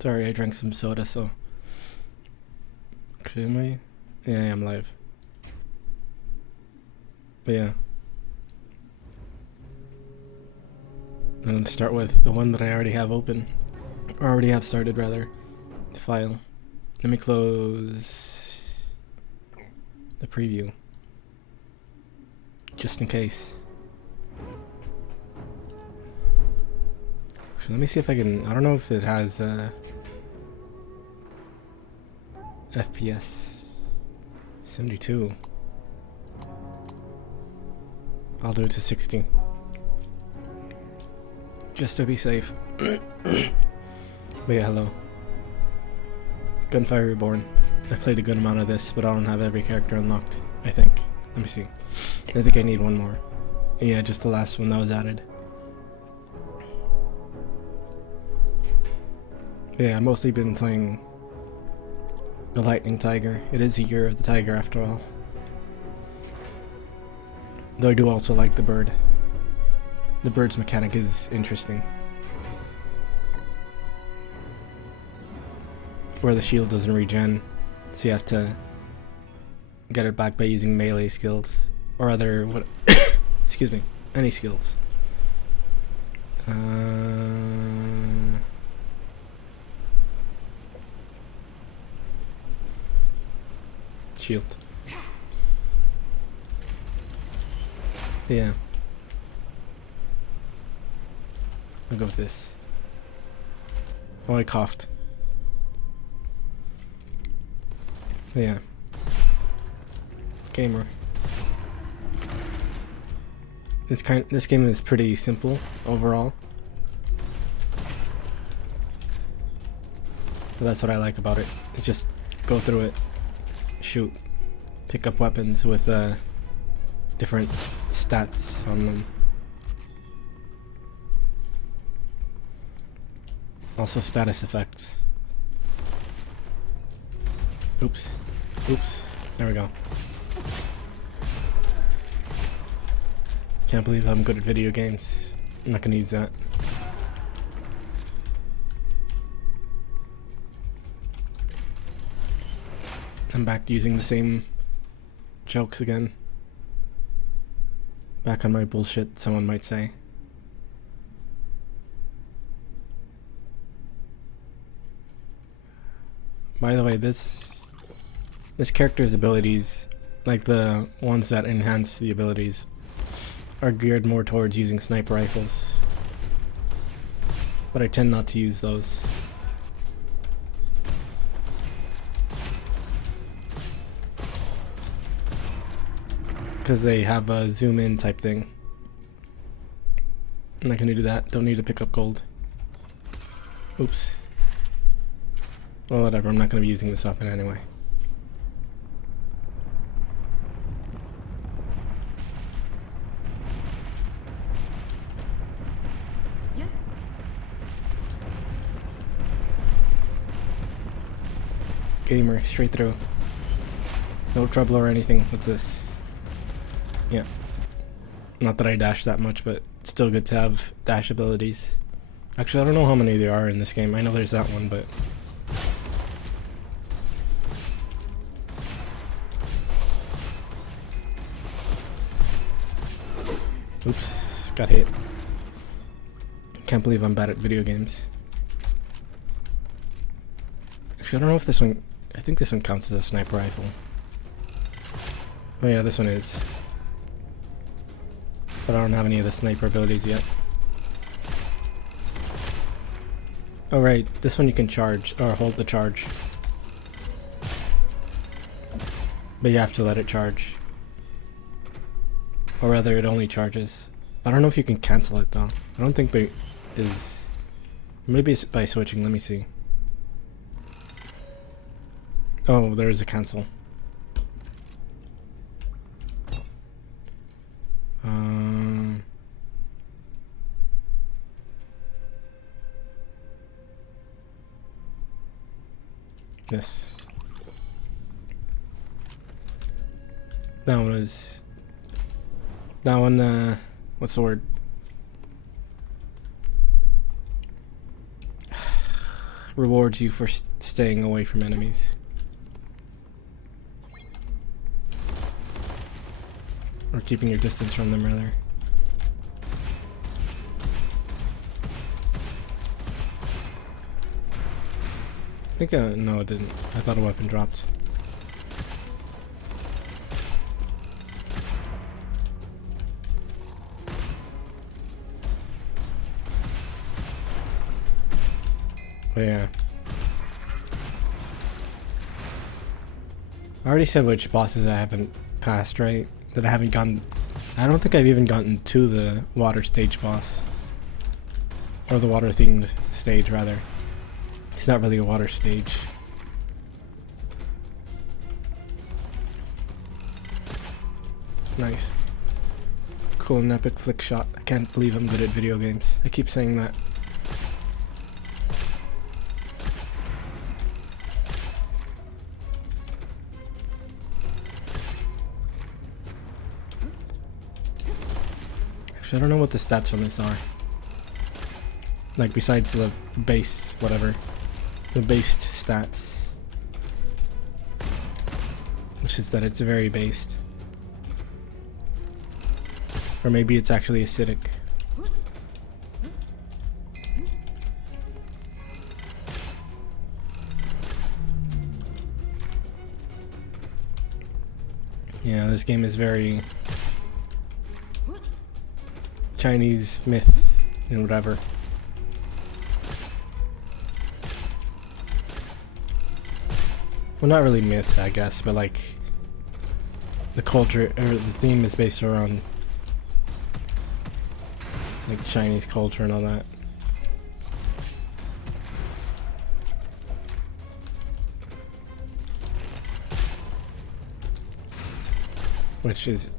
Sorry, I drank some soda, so. Actually, am I? Yeah, I am live. But yeah. I'm gonna start with the one that I already have open. Or already have started, rather. The file. Let me close the preview. Just in case. Let me see if I can. I don't know if it has FPS 72. I'll do it to 60. Just to be safe. But yeah, hello. Gunfire Reborn. I've played a good amount of this, but I don't have every character unlocked, I think. Let me see. I think I need one more. Yeah, just the last one that was added. Yeah, I've mostly been playing the Lightning Tiger. It is the year of the tiger after all. Though I do also like the bird. The bird's mechanic is interesting. Where the shield doesn't regen, so you have to get it back by using melee skills. Or other, what, excuse me, any skills. Shield. Yeah. I'll go with this. Oh, I coughed. Yeah. Gamer. This game is pretty simple overall. But that's what I like about it. It's just go through it, shoot, pick up weapons with different stats on them. Also status effects. Oops. Oops. There we go. Can't believe I'm good at video games. I'm not gonna use that. I'm back to using the same jokes again. Back on my bullshit, someone might say. By the way, this character's abilities, like the ones that enhance the abilities, are geared more towards using sniper rifles. But I tend not to use those. Because they have a zoom in type thing. I'm not gonna do that. Don't need to pick up gold. Oops. Well, whatever. I'm not gonna be using this weapon anyway. Gamer, straight through. No trouble or anything. What's this? Yeah. Not that I dash that much, but it's still good to have dash abilities. Actually, I don't know how many there are in this game. I know there's that one, but... Oops, got hit. Can't believe I'm bad at video games. Actually, I don't know if this one... I think this one counts as a sniper rifle. Oh yeah, this one is. But I don't have any of the sniper abilities yet. Oh right, this one you can charge, or hold the charge. But you have to let it charge. Or rather, it only charges. I don't know if you can cancel it though. I don't think there is... Maybe it's by switching, let me see. Oh, there is a cancel. Yes. That one was... That one, what's the word? rewards you for staying away from enemies. Or keeping your distance from them, rather. I think, no it didn't. I thought a weapon dropped. But yeah. I already said which bosses I haven't passed, right? That I haven't gotten. I don't think I've even gotten to the water stage boss. Or the water themed stage, rather. It's not really a water stage. Nice. Cool and epic flick shot. I can't believe I'm good at video games. I keep saying that. Actually, I don't know what the stats from this are. Like, besides the base, whatever. The based stats. Which is that it's very based. Or maybe it's actually acidic. Yeah, this game is very Chinese myth and whatever. Well, not really myths, I guess, but like the culture or the theme is based around like Chinese culture and all that. Which is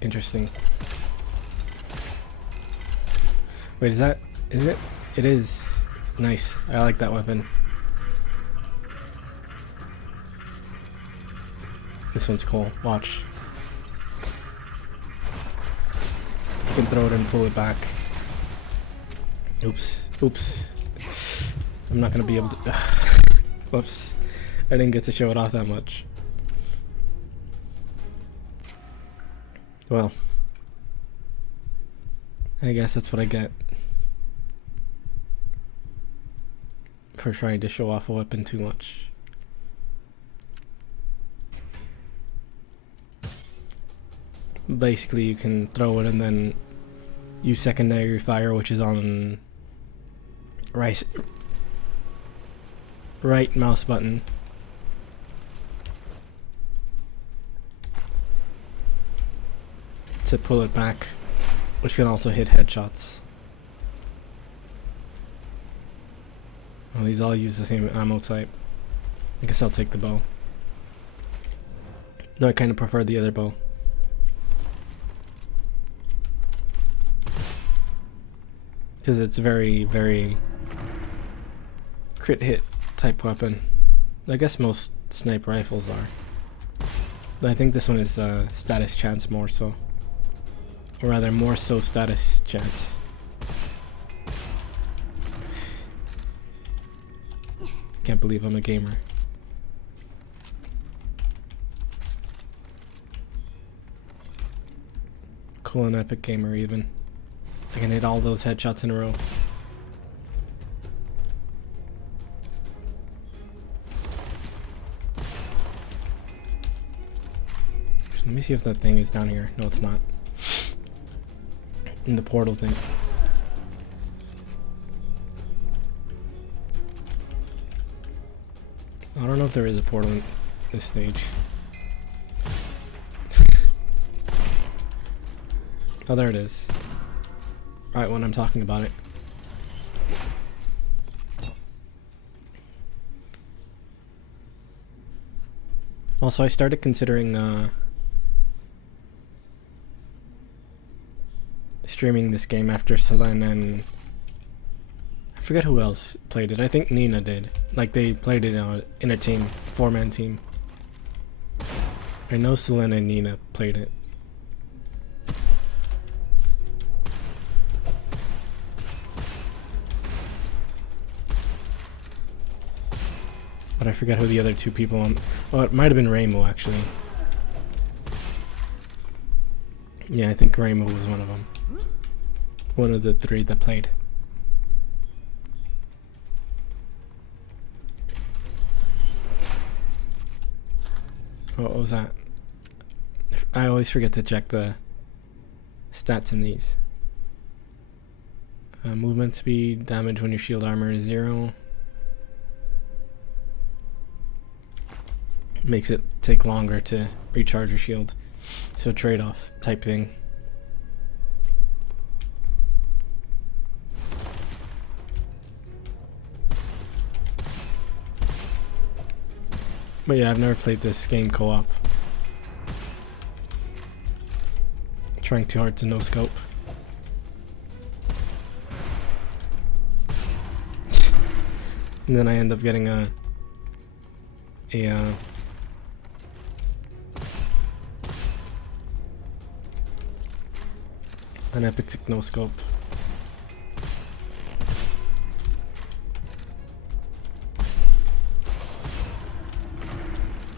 interesting. Wait, is it? It is. Nice. I like that weapon. This one's cool. Watch. You can throw it and pull it back. Oops. Oops. I'm not gonna be able to. Whoops. I didn't get to show it off that much. Well. I guess that's what I get for trying to show off a weapon too much. Basically, you can throw it and then use secondary fire, which is on right mouse button. To pull it back, which can also hit headshots. Well, these all use the same ammo type. I guess I'll take the bow. Though I kind of prefer the other bow. Because it's very, very crit hit type weapon. I guess most sniper rifles are. But I think this one is status chance more so. Or rather, more so status chance. Can't believe I'm a gamer. Cool and epic gamer even. I can hit all those headshots in a row. Let me see if that thing is down here. No, it's not. In the portal thing. I don't know if there is a portal in this stage. Oh, there it is. Right when I'm talking about it. Also, I started considering streaming this game after Selene and I forget who else played it. I think Nina did. Like they played it in a team, 4-man team. I know Selene and Nina played it. But I forget who the other two people on. Oh, it might have been Rainbow actually. Yeah, I think Rainbow was one of them. One of the three that played. Oh, what was that? I always forget to check the stats in these. Movement speed, damage when your shield armor is 0. Makes it take longer to recharge your shield. So trade-off type thing. But yeah, I've never played this game co-op. Trying too hard to no scope. And then I end up getting an epic no scope.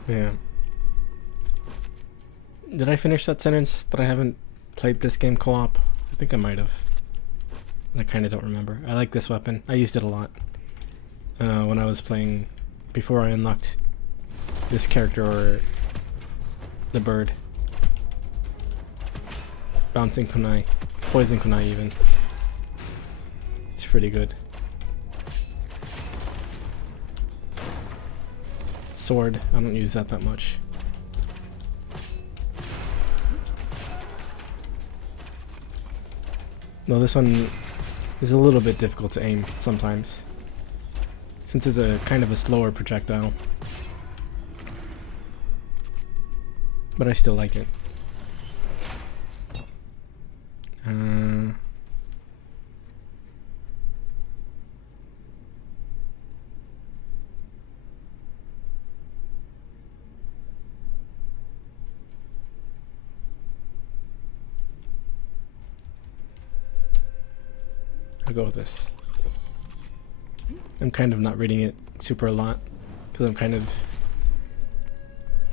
Yeah. Did I finish that sentence that I haven't played this game co-op? I think I might have. I kind of don't remember. I like this weapon. I used it a lot when I was playing before I unlocked this character or the bird. Bouncing kunai. Poison kunai even. It's pretty good. Sword. I don't use that much. No, this one is a little bit difficult to aim sometimes, since it's a kind of a slower projectile. But I still like it. I'll go with this. I'm kind of not reading it super a lot because I'm kind of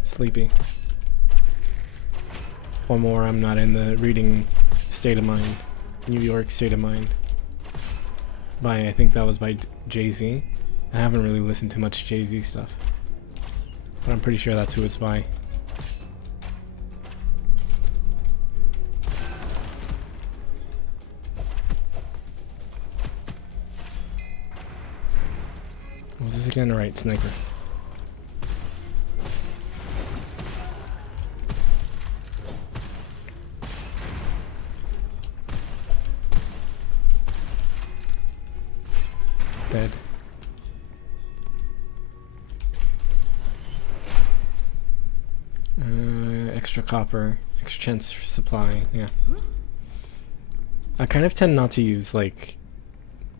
sleepy. One more, I'm not in the reading state of mind. New York state of mind. By, I think that was by Jay-Z. I haven't really listened to much Jay-Z stuff, but I'm pretty sure that's who it's by. What was this again? Right, sniper. Dead. Extra copper, extra chance supply, yeah. I kind of tend not to use like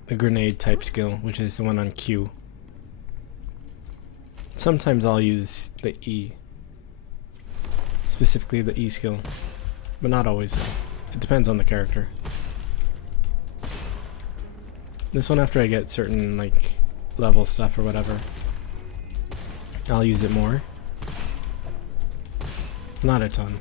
the grenade type skill, which is the one on Q. Sometimes I'll use the E, specifically the E skill, but not always. It depends on the character. This one, after I get certain like level stuff or whatever, I'll use it more. Not a ton.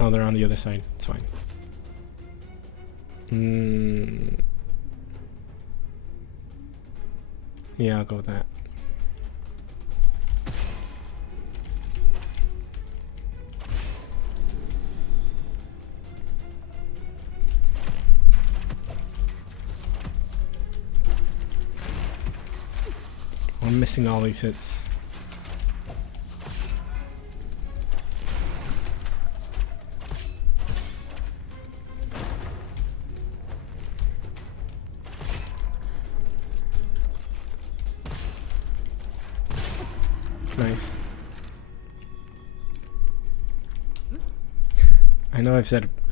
Oh, they're on the other side. It's fine. Yeah, I'll go with that. I'm missing all these hits. Nice. I know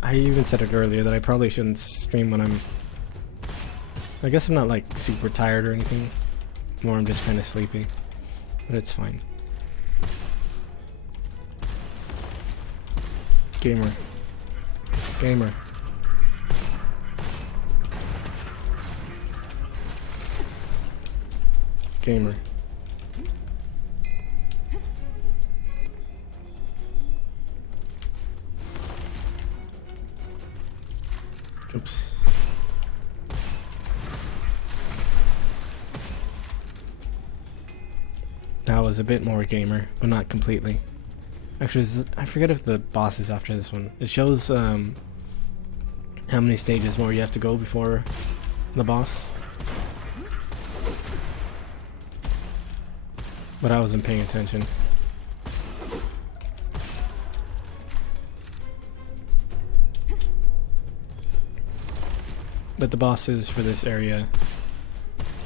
I even said it earlier that I probably shouldn't stream when I guess I'm not like super tired or anything. More I'm just kind of sleepy. But it's fine. Gamer. Gamer. Gamer. Oops. That was a bit more gamer, but not completely. Actually, I forget if the boss is after this one. It shows how many stages more you have to go before the boss. But I wasn't paying attention. But the bosses for this area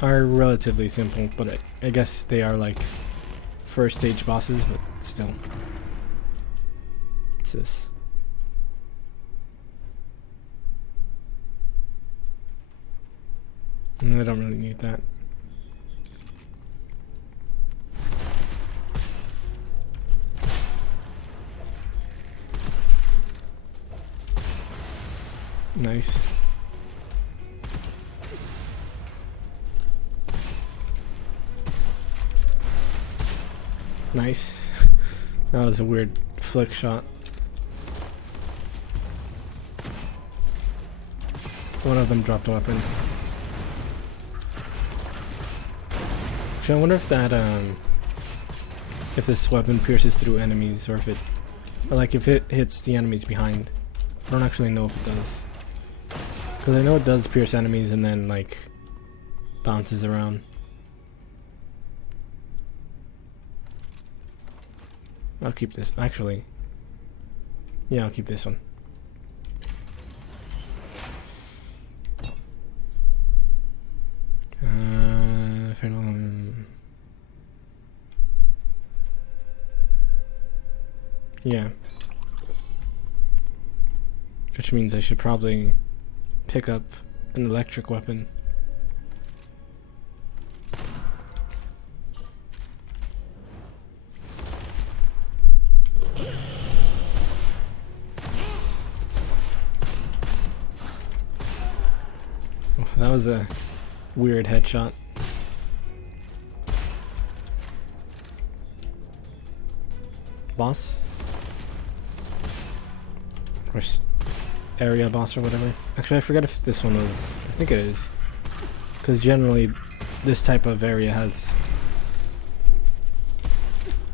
are relatively simple, but I guess they are like first stage bosses, but still. What's this? I don't really need that. Nice. Nice. That was a weird flick shot. One of them dropped a weapon. Actually, I wonder if that if this weapon pierces through enemies, or if it, or like if it hits the enemies behind. I don't actually know if it does, because I know it does pierce enemies and then like bounces around. I'll keep this. Actually, yeah, I'll keep this one. Yeah. Which means I should probably pick up an electric weapon. Oh, that was a weird headshot. Boss? Or area boss or whatever. Actually, I forget if this one was... I think it is. Because generally, this type of area has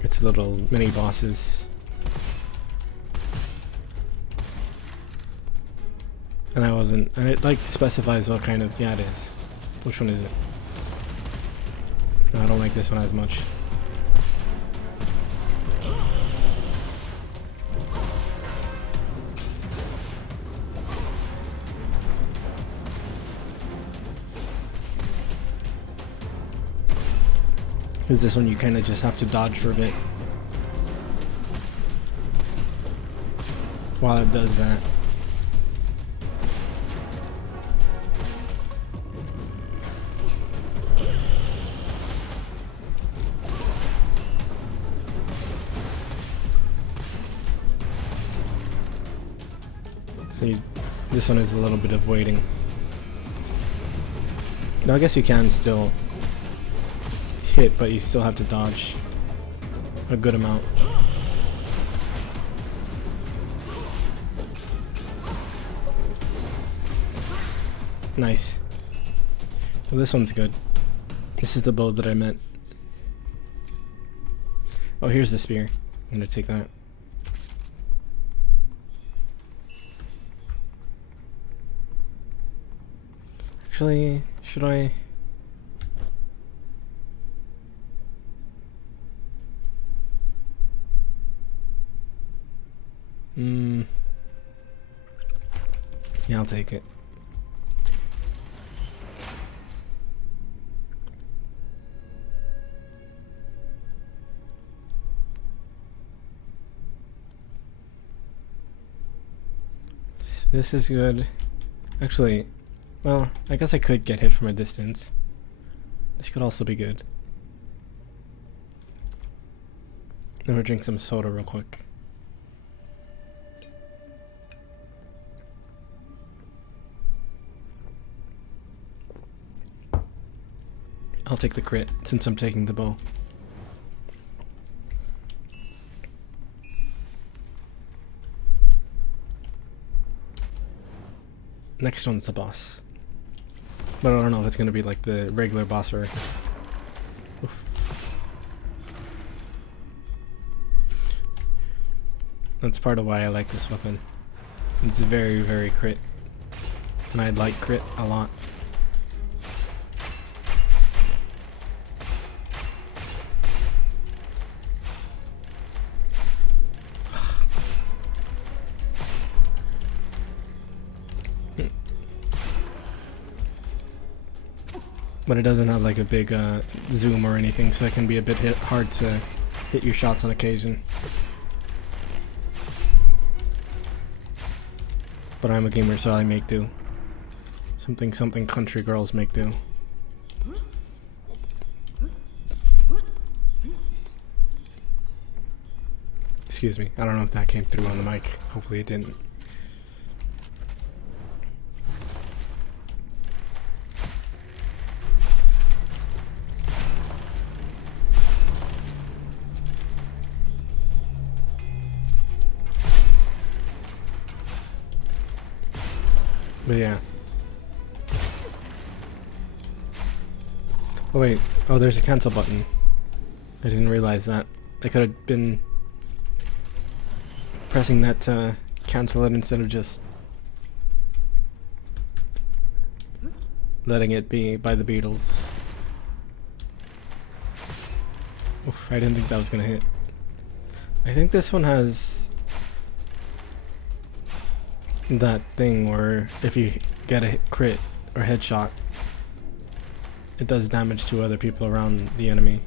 its little mini bosses. And I wasn't... And it like specifies what kind of... Yeah, it is. Which one is it? No, I don't like this one as much. Because this one you kind of just have to dodge for a bit while it does that. So this one is a little bit of waiting. Now I guess you can still hit, but you still have to dodge a good amount. Nice. So this one's good. This is the bow that I meant. Oh, here's the spear. I'm gonna take that. Actually, should I? Yeah, I'll take it. This is good. Actually, well, I guess I could get hit from a distance. This could also be good. I'm gonna drink some soda real quick. I'll take the crit since I'm taking the bow. Next one's the boss. But I don't know if it's gonna be like the regular boss or... Oof. That's part of why I like this weapon. It's very, very crit. And I like crit a lot. But it doesn't have like a big zoom or anything, so it can be a bit hard to hit your shots on occasion. But I'm a gamer, so I make do. Something country girls make do. Excuse me, I don't know if that came through on the mic. Hopefully it didn't. But yeah. Oh wait, oh there's a cancel button. I didn't realize that. I could have been pressing that to cancel it instead of just letting it be by the Beatles. Oof, I didn't think that was gonna hit. I think this one has that thing where if you get a crit or headshot, it does damage to other people around the enemy,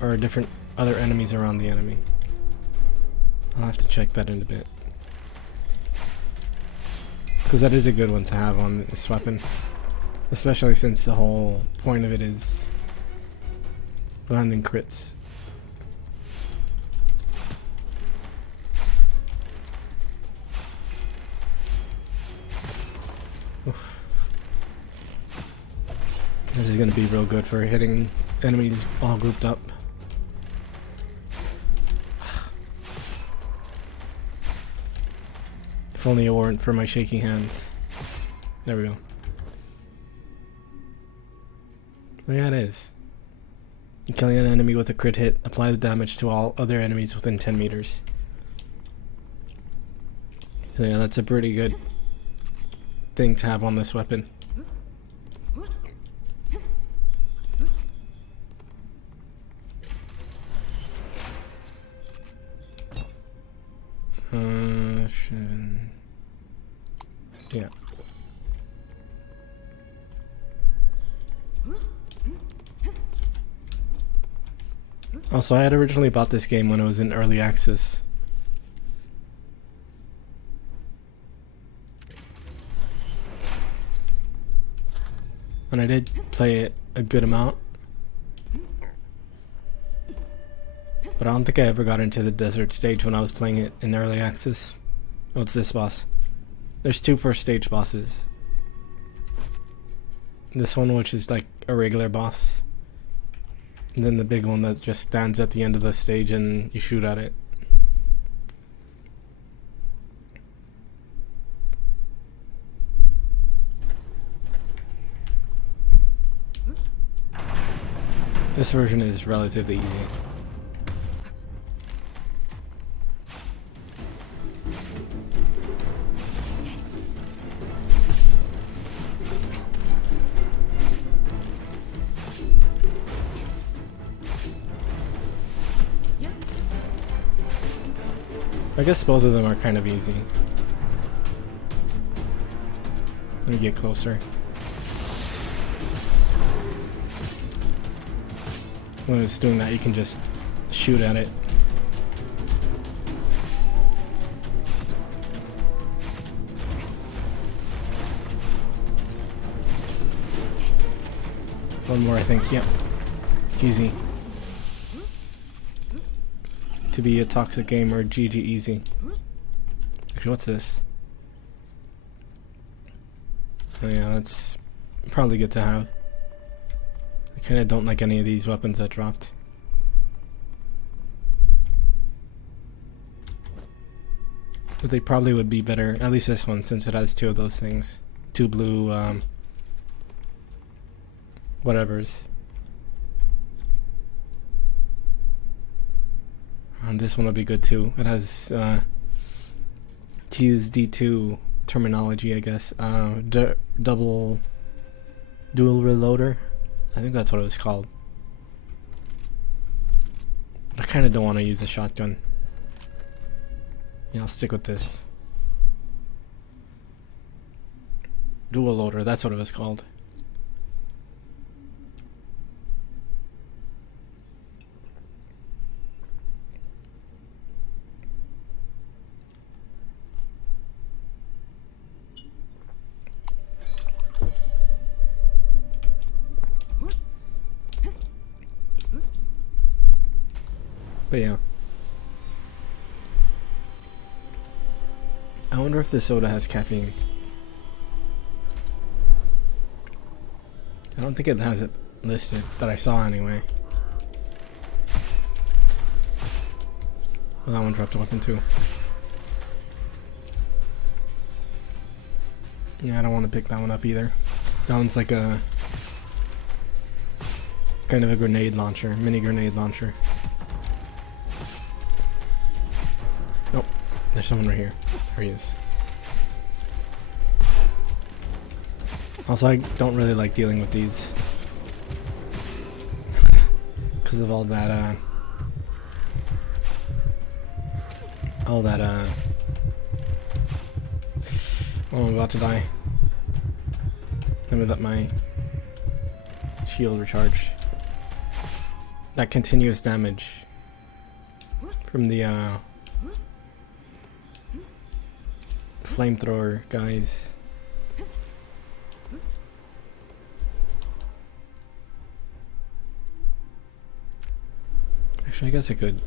or different other enemies around the enemy. I'll have to check that in a bit, because that is a good one to have on this weapon, especially since the whole point of it is landing crits. Oof. This is going to be real good for hitting enemies all grouped up. If only it weren't for my shaking hands. There we go. Oh yeah, it is. Killing an enemy with a crit hit, apply the damage to all other enemies within 10 meters. So yeah, that's a pretty good thing to have on this weapon. Yeah. Also, I had originally bought this game when it was in early access. And I did play it a good amount. But I don't think I ever got into the desert stage when I was playing it in early access. Oh, it's this boss. There's two first stage bosses. This one, which is like a regular boss. And then the big one that just stands at the end of the stage and you shoot at it. This version is relatively easy. I guess both of them are kind of easy. Let me get closer. When it's doing that, you can just shoot at it. One more, I think. Yep. Easy. To be a toxic gamer, GG easy. Actually, what's this? Oh yeah, that's probably good to have. Kinda don't like any of these weapons that dropped. But they probably would be better, at least this one, since it has two of those things. Two blue, whatevers. And this one would be good too. It has, to use D2 terminology, I guess, dual reloader. I think that's what it was called. I kinda don't want to use a shotgun. Yeah, I'll stick with this. Dual loader, that's what it was called. But yeah. I wonder if this soda has caffeine. I don't think it has it listed, that I saw anyway. Well, that one dropped a weapon too. Yeah, I don't want to pick that one up either. That one's like a kind of a grenade launcher, mini grenade launcher. Nope, there's someone right here. There he is. Also, I don't really like dealing with these because of all that oh, I'm about to die. Let me let my shield recharge. That continuous damage from the flamethrower guys. Actually, I guess I could.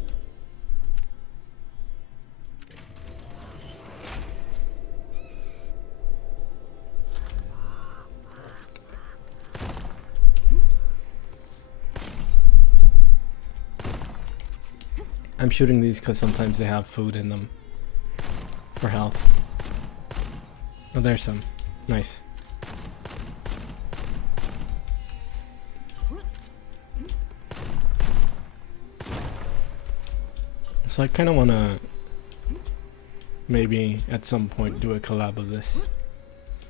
I'm shooting these because sometimes they have food in them. For health. Oh, there's some. Nice. So I kind of want to maybe at some point do a collab of this.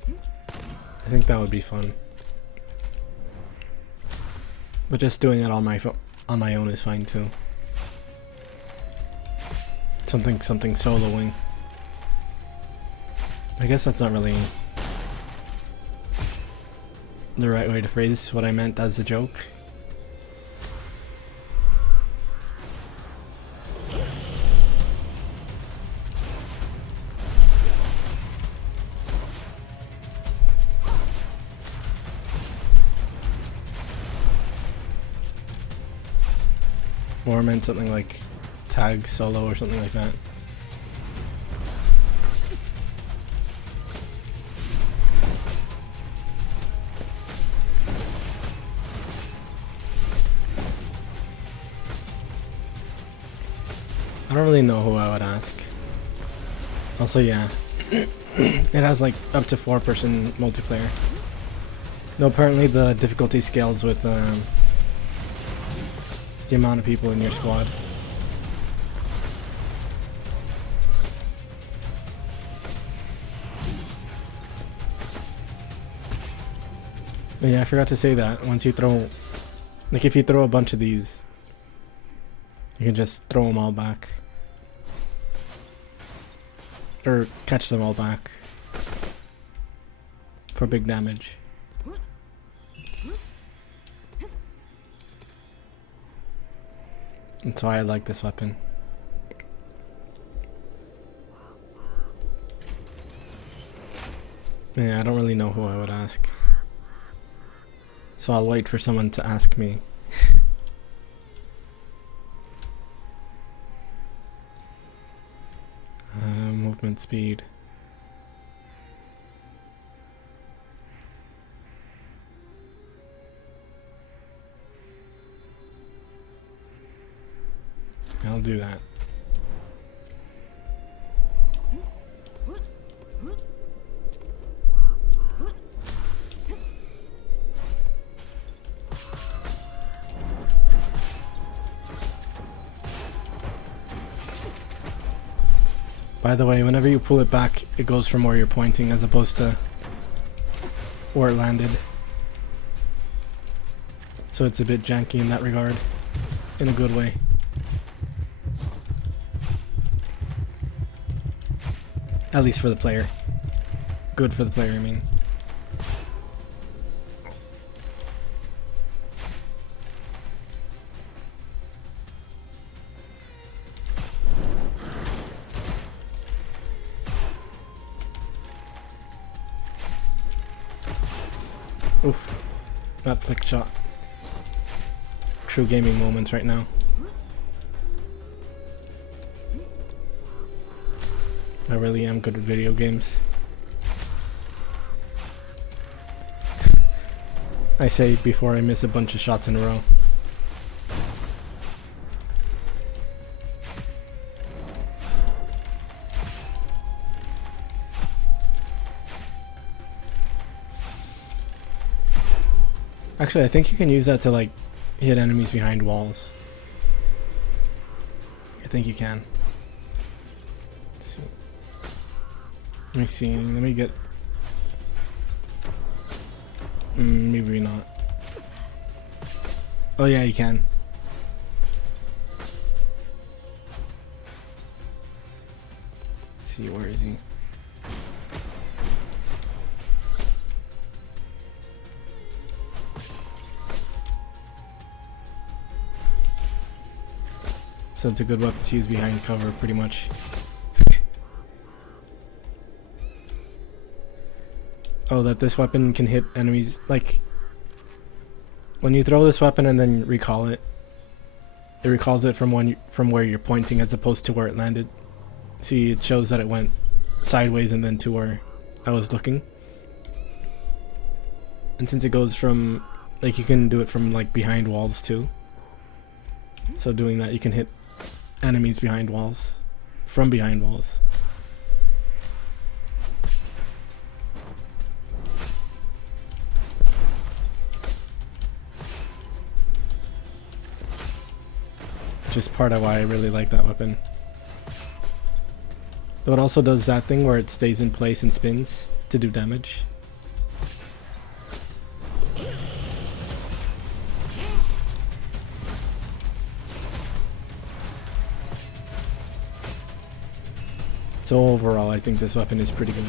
I think that would be fun. But just doing it on my own is fine too. Something soloing. I guess that's not really the right way to phrase what I meant as a joke. Or I meant something like tag solo or something like that. I don't really know who I would ask. Also, yeah, it has like up to 4-person multiplayer. No, apparently the difficulty scales with the amount of people in your squad. But yeah, I forgot to say that. Once you throw, like if you throw a bunch of these, you can just throw them all back. Or catch them all back. For big damage. That's why I like this weapon. Yeah, I don't really know who I would ask. So I'll wait for someone to ask me. Movement speed. I'll do that. By the way, whenever you pull it back, it goes from where you're pointing as opposed to where it landed. So it's a bit janky in that regard, in a good way. At least for the player. Good for the player, I mean. Oof. That flick shot. True gaming moments right now. I really am good at video games. I say before I miss a bunch of shots in a row. Actually, I think you can use that to like hit enemies behind walls. I think you can. Let me see. Let me get. Maybe not. Oh yeah, you can. Let's see, where is he? So it's a good weapon to use behind cover, pretty much. Oh, that this weapon can hit enemies, like, when you throw this weapon and then recall it, it recalls it from where you're pointing as opposed to where it landed. See, it shows that it went sideways and then to where I was looking. And since it goes from, like, you can do it from, like, behind walls too. So doing that, you can hit enemies behind walls, from behind walls. Which is part of why I really like that weapon. Though it also does that thing where it stays in place and spins to do damage. So overall, I think this weapon is pretty good.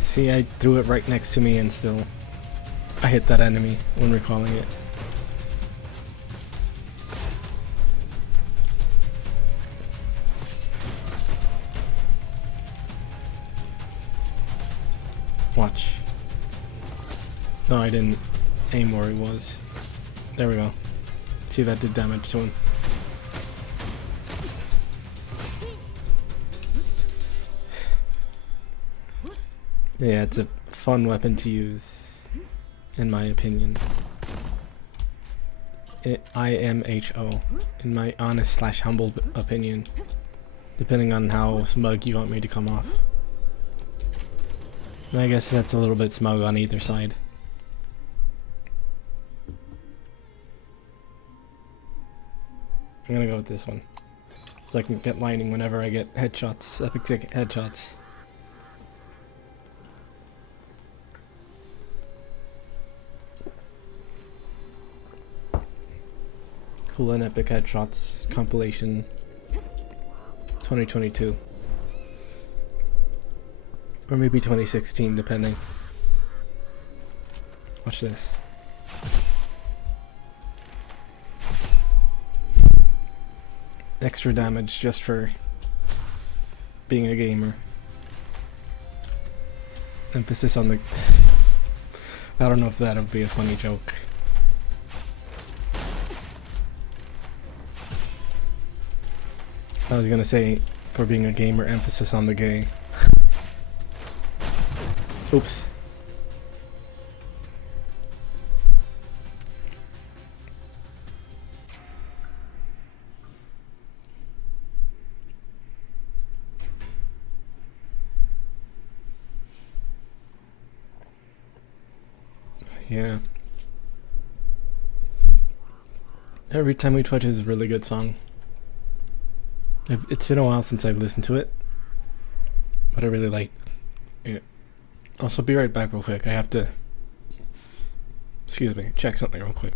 See, I threw it right next to me and still I hit that enemy when recalling it. Watch. No, I didn't aim where he was. There we go. See, that did damage to him. Yeah, it's a fun weapon to use, in my opinion. IMHO, in my honest / humble opinion, depending on how smug you want me to come off. And I guess that's a little bit smug on either side. I'm gonna go with this one, so I can get lining whenever I get headshots, epic headshots. Cool and epic headshots compilation 2022. Or maybe 2016, depending. Watch this. Extra damage just for being a gamer. Emphasis on the... I don't know if that'll be a funny joke. I was gonna say, for being a gamer, emphasis on the gay. Oops. Yeah. Every Time We Touch is a really good song. It's been a while since I've listened to it, but I really like it. Also, be right back real quick. I have to, excuse me, check something real quick.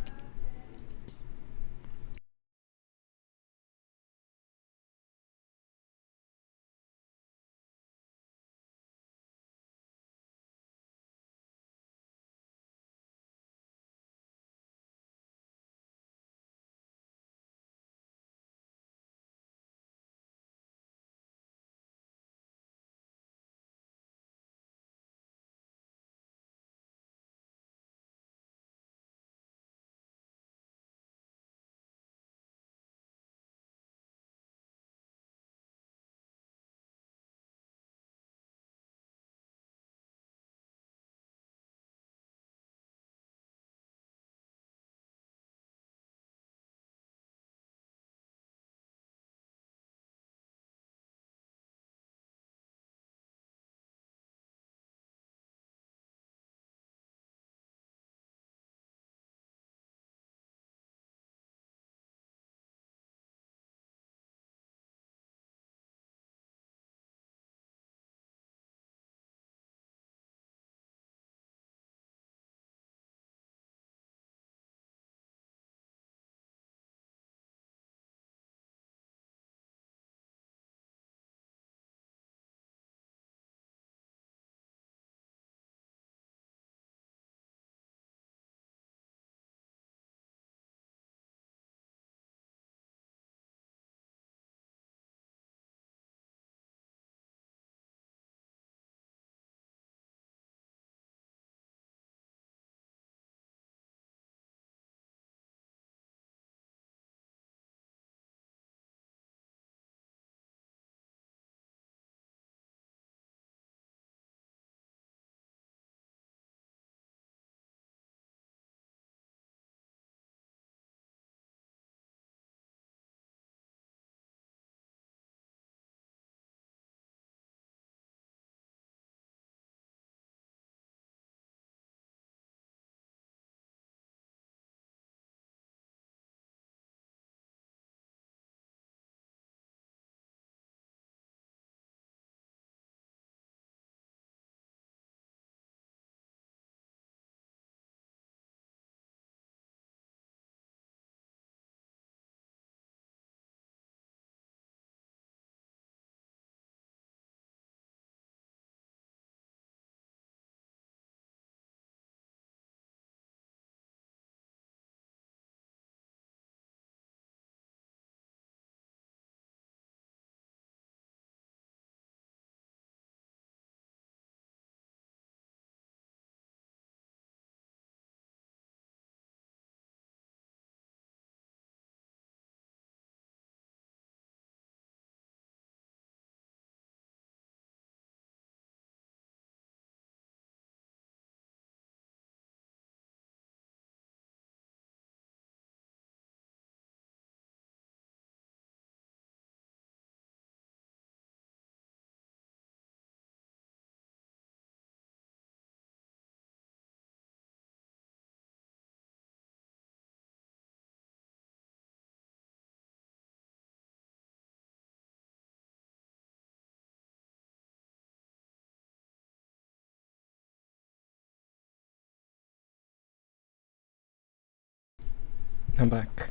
I'm back.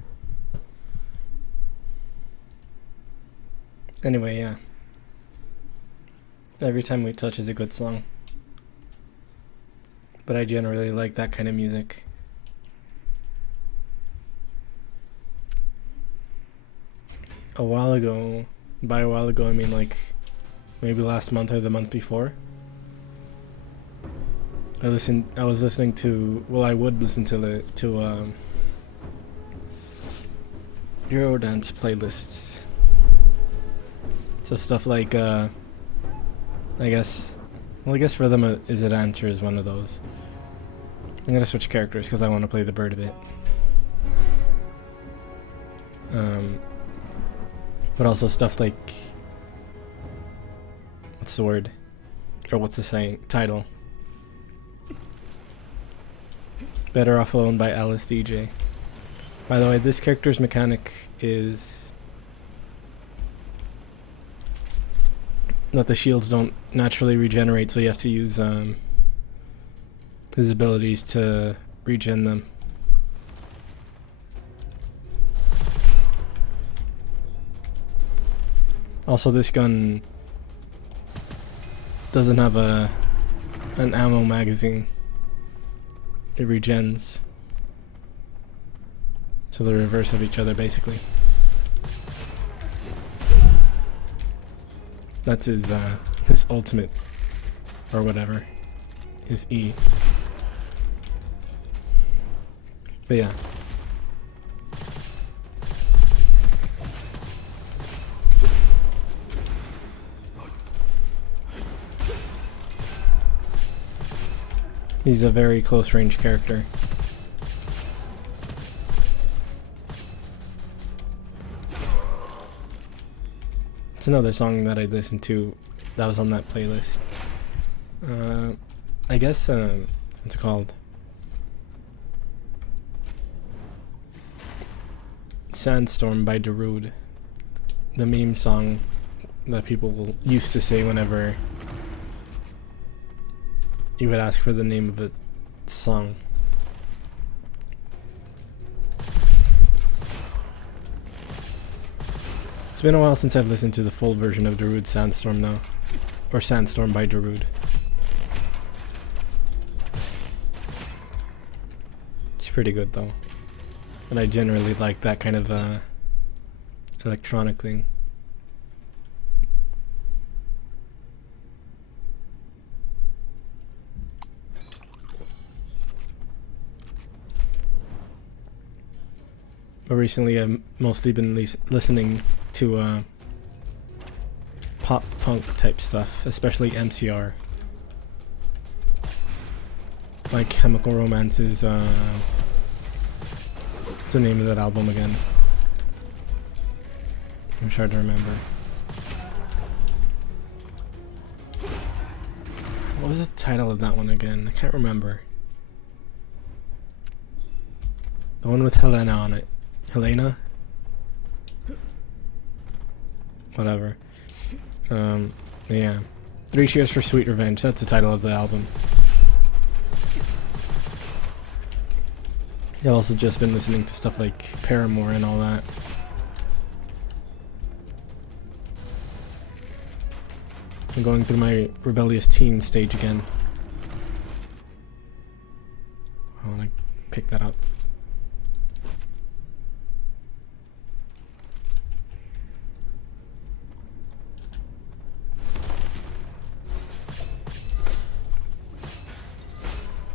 Anyway, yeah. Every Time We Touch is a good song. But I generally like that kind of music. A while ago, by a while ago I mean like maybe last month or the month before, I was listening to. Well, I would listen to Eurodance playlists. So stuff like I guess. Well, I guess for them, Is It Answer is one of those. I'm gonna switch characters because I want to play the bird a bit. But also stuff like, what's the word? Or what's the saying? Title. Better Off Alone by Alice DJ. By the way, this character's mechanic is that the shields don't naturally regenerate, so you have to use his abilities to regen them. Also, this gun doesn't have an ammo magazine. It regens. So the reverse of each other, basically. That's his ultimate, or whatever, his E. But yeah. He's a very close range character. It's another song that I listened to that was on that playlist. I guess, what's it called? Sandstorm by Darude. The meme song that people used to say whenever you would ask for the name of a song. It's been a while since I've listened to the full version of Darude's Sandstorm though. Or Sandstorm by Darude. It's pretty good though. And I generally like that kind of electronic thing. But recently I've mostly been listening to pop punk type stuff, especially MCR. Like Chemical Romance is what's the name of that album again? I'm trying to remember. What was the title of that one again? I can't remember. The one with Helena on it. Helena? Whatever. Yeah. 3 Cheers for Sweet Revenge. That's the title of the album. I've also just been listening to stuff like Paramore and all that. I'm going through my rebellious teen stage again. I want to pick that up.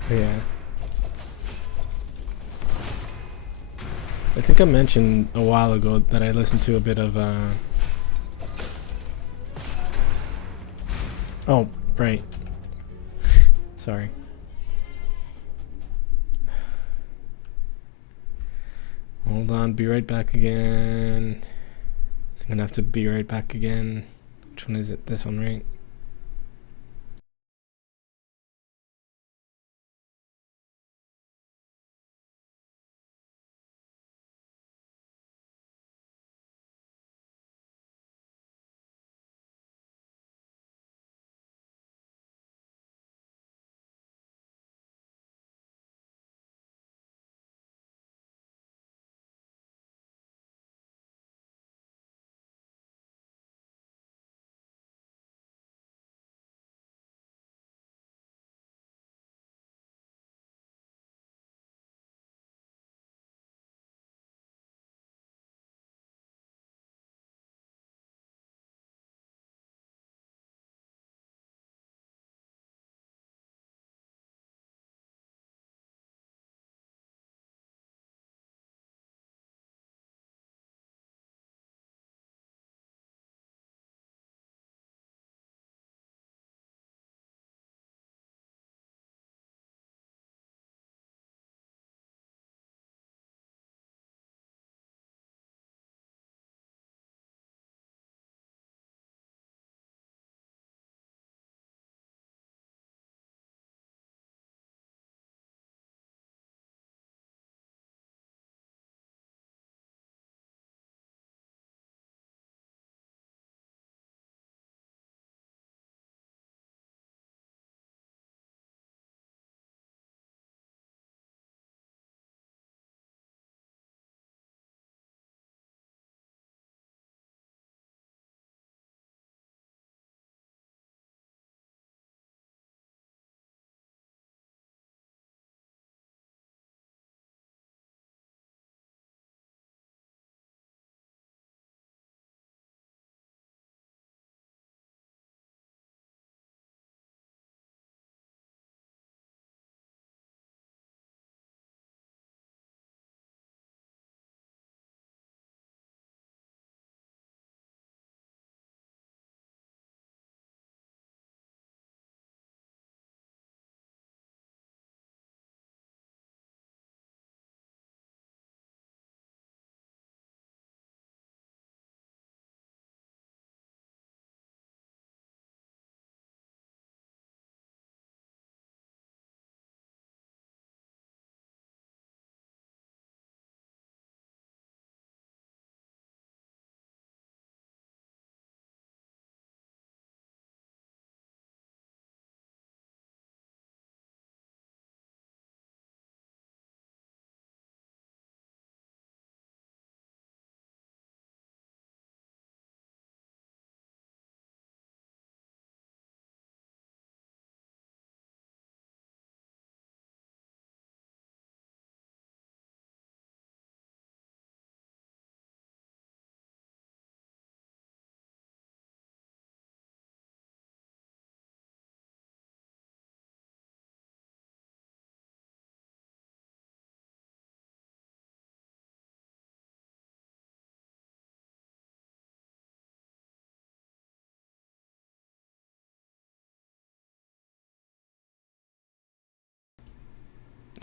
But yeah. I think I mentioned a while ago that I listened to a bit of oh, right. Sorry. Hold on, be right back again. I'm gonna have to be right back again. Which one is it? This one, right?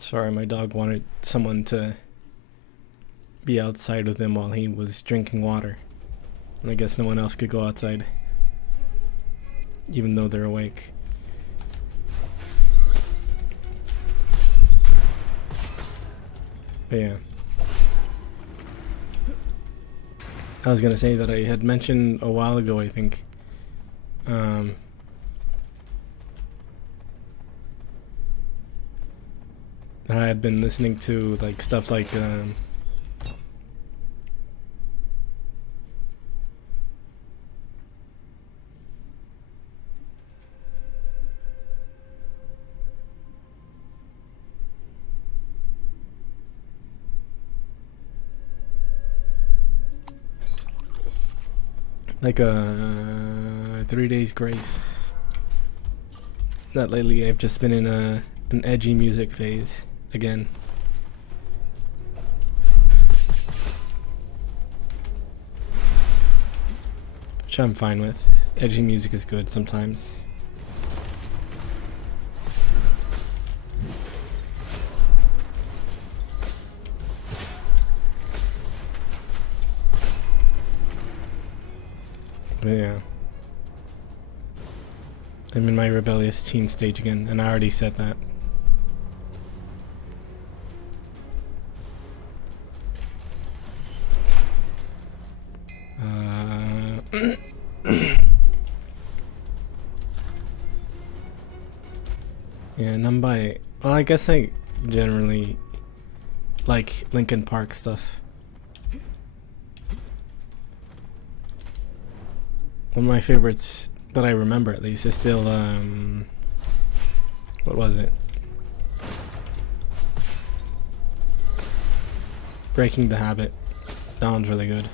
Sorry, my dog wanted someone to be outside with him while he was drinking water. And I guess no one else could go outside, even though they're awake. But yeah. I was gonna say that I had mentioned a while ago, I think, that I had been listening to like stuff like like 3 Days Grace. That lately I've just been in an edgy music phase again. Which I'm fine with. Edgy music is good sometimes. But yeah. I'm in my rebellious teen stage again, and I already said that. Yeah, Numbai. Well, I guess I generally like Linkin Park stuff. One of my favorites that I remember, at least, is still what was it? Breaking the Habit. That one's really good.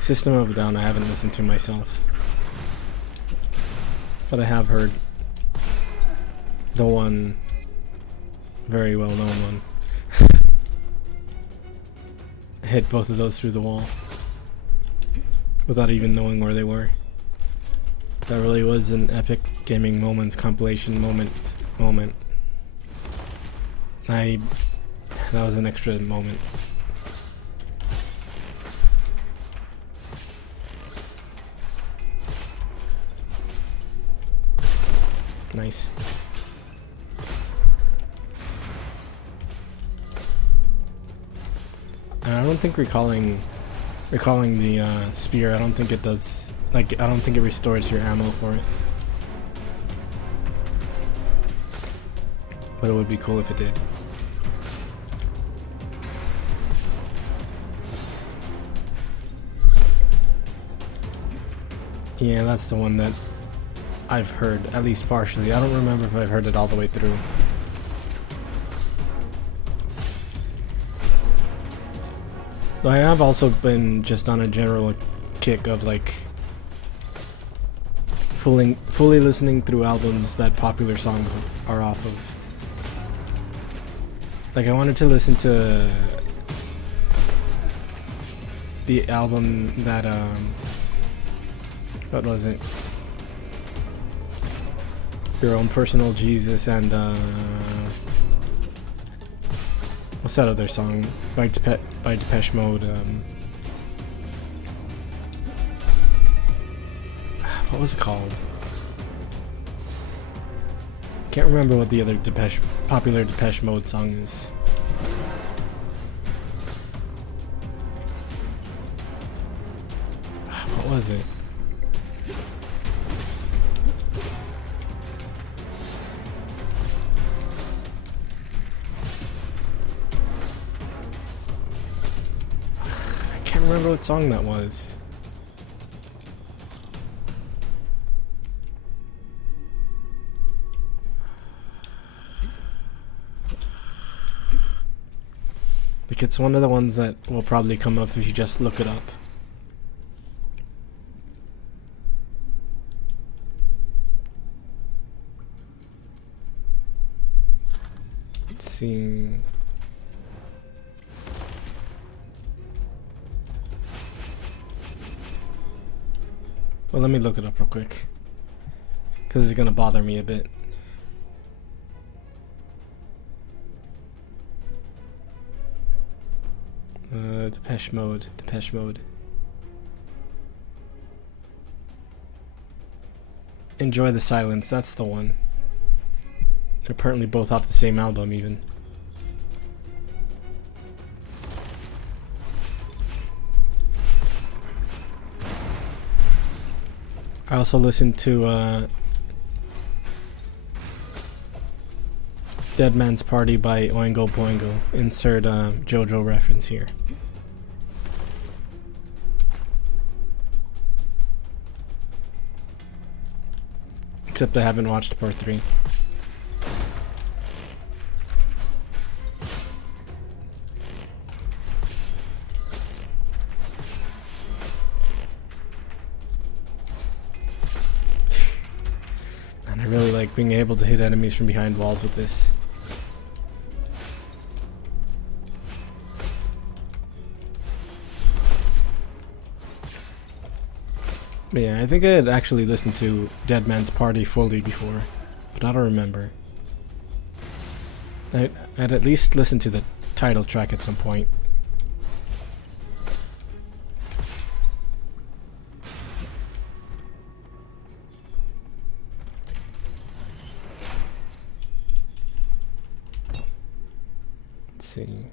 System of a Down I haven't listened to myself, but I have heard the one very well known one. I hit both of those through the wall without even knowing where they were. That really was an epic gaming moments compilation moment. That was an extra moment. Nice. And I don't think recalling the spear, I don't think it does, like, I don't think it restores your ammo for it. But it would be cool if it did. Yeah, that's the one that I've heard, at least partially. I don't remember if I've heard it all the way through. Though I have also been just on a general kick of like fully listening through albums that popular songs are off of. Like I wanted to listen to the album that what was it? Your Own Personal Jesus and what's that other song by Depeche Mode? What was it called? Can't remember what the other popular Depeche Mode song is. What was it? I can't remember what song that was. Like it's one of the ones that will probably come up if you just look it up. Let's see. Well, let me look it up real quick, because it's gonna bother me a bit. Depeche Mode. Depeche Mode. Enjoy the Silence. That's the one. They're apparently both off the same album, even. I also listened to Dead Man's Party by Oingo Boingo. Insert JoJo reference here. Except I haven't watched part 3. And I really like being able to hit enemies from behind walls with this. But yeah, I think I had actually listened to Dead Man's Party fully before, but I don't remember. I'd at least listened to the title track at some point. Let's see.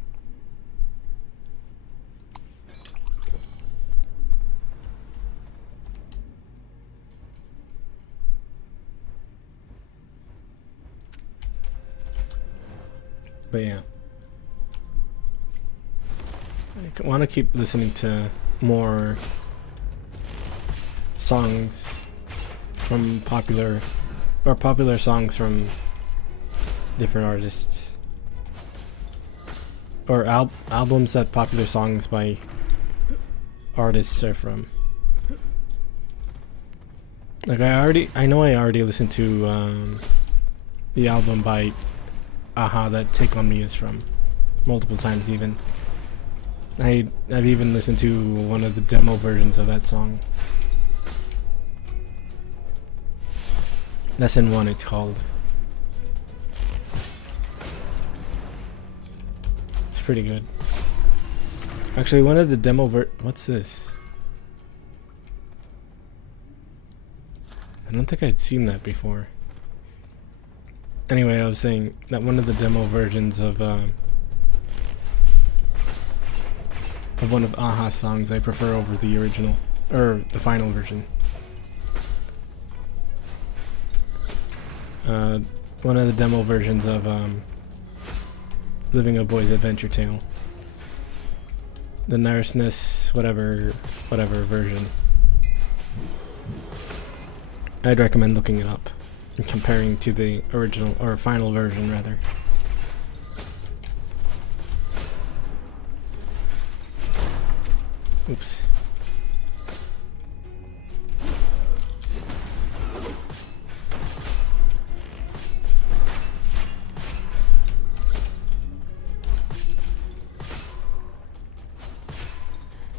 But yeah, I want to keep listening to more songs from popular songs from different artists, or albums that popular songs by artists are from. Like I know I already listened to the album by Aha that Take On Me is from multiple times. Even I've even listened to one of the demo versions of that song. Lesson 1 it's called. It's pretty good. Actually, one of the demo what's this? I don't think I'd seen that before. Anyway, I was saying that one of the demo versions of one of Aha's songs I prefer over the original, or the final version. One of the demo versions of Living a Boy's Adventure Tale. The Narcissus, whatever version. I'd recommend looking it up and comparing to the original, or final version rather. Oops.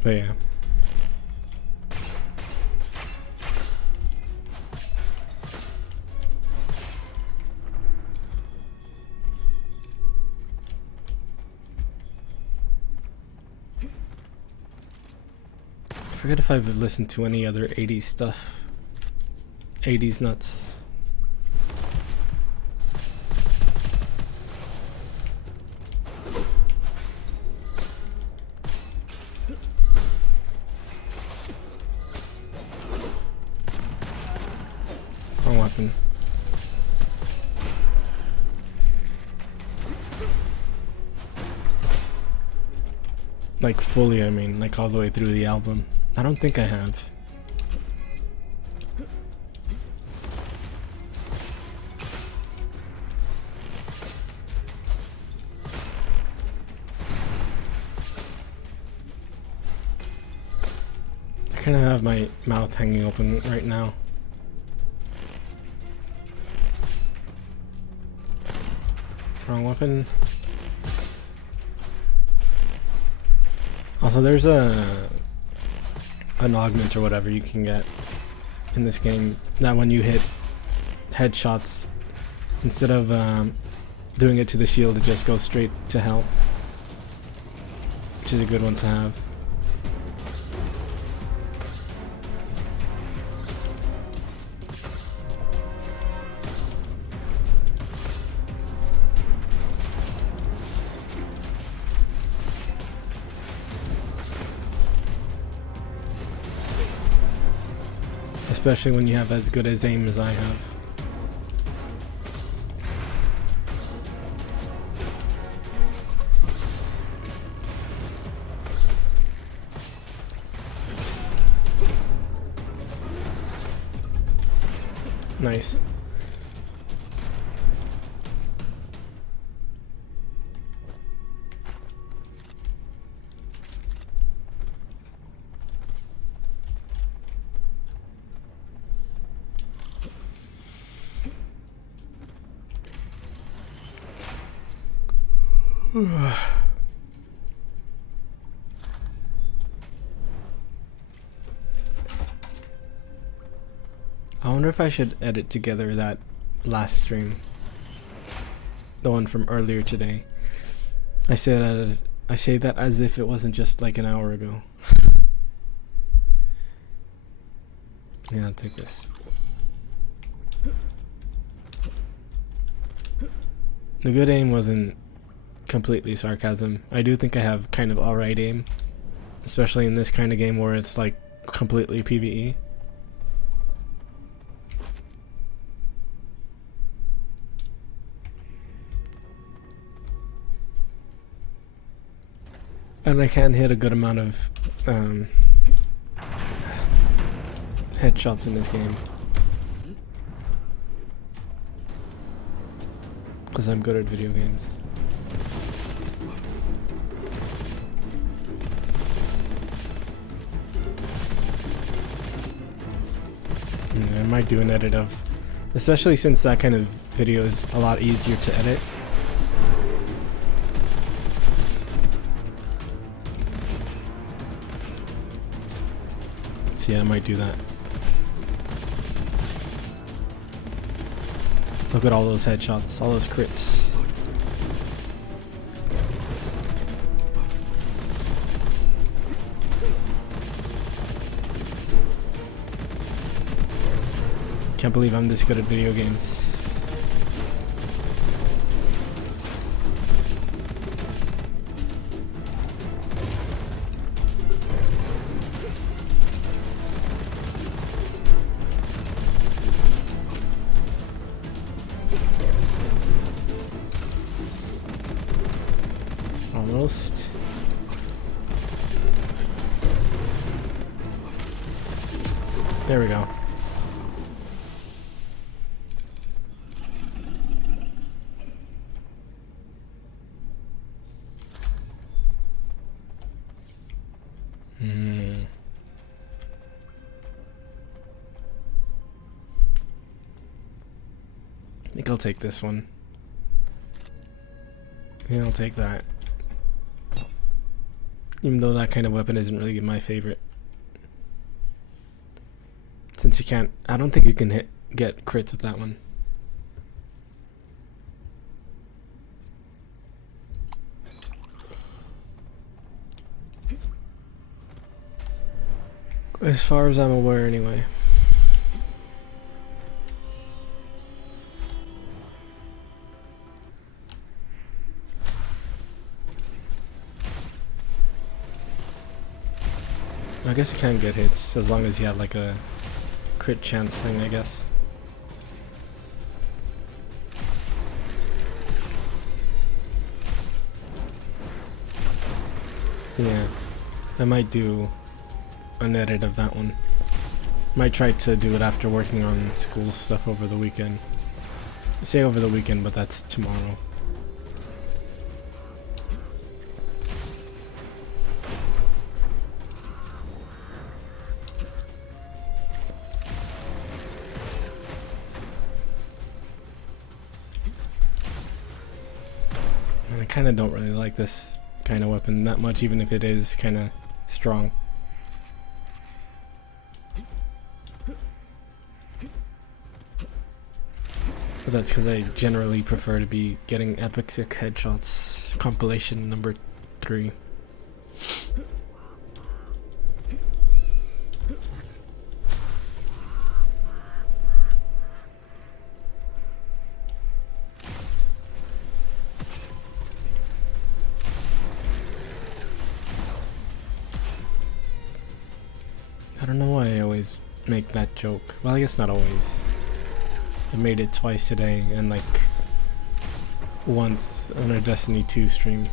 But yeah. I forget if I've listened to any other 80s stuff. 80s nuts. Wrong weapon. Like fully, I mean, like all the way through the album. I don't think I have. I kind of have my mouth hanging open right now. Wrong weapon. Also, there's an augment or whatever you can get in this game, that when you hit headshots, instead of doing it to the shield, it just goes straight to health, which is a good one to have. Especially when you have as good as aim as I have. Nice. I wonder if I should edit together that last stream, the one from earlier today. I say that as if it wasn't just like an hour ago. Yeah, I'll take this. The good aim wasn't completely sarcasm. I do think I have kind of alright aim, especially in this kind of game where it's like completely PvE. And I can hit a good amount of headshots in this game, because I'm good at video games. I might do an edit of, especially since that kind of video is a lot easier to edit. So yeah, I might do that. Look at all those headshots, all those crits. Can't believe I'm this good at video games. Almost. There we go. I think I'll take this one. Yeah, I'll take that. Even though that kind of weapon isn't really my favorite. Since you can't, I don't think you can get crits with that one. As far as I'm aware anyway. I guess you can get hits as long as you have like a crit chance thing, I guess. Yeah, I might do an edit of that one. Might try to do it after working on school stuff over the weekend. I say over the weekend, but that's tomorrow. And I kind of don't really like this kind of weapon that much, even if it is kind of strong. But that's because I generally prefer to be getting epic sick headshots. Compilation number 3. I don't know why I always make that joke. Well, I guess not always. I made it twice today and like once on our Destiny 2 stream.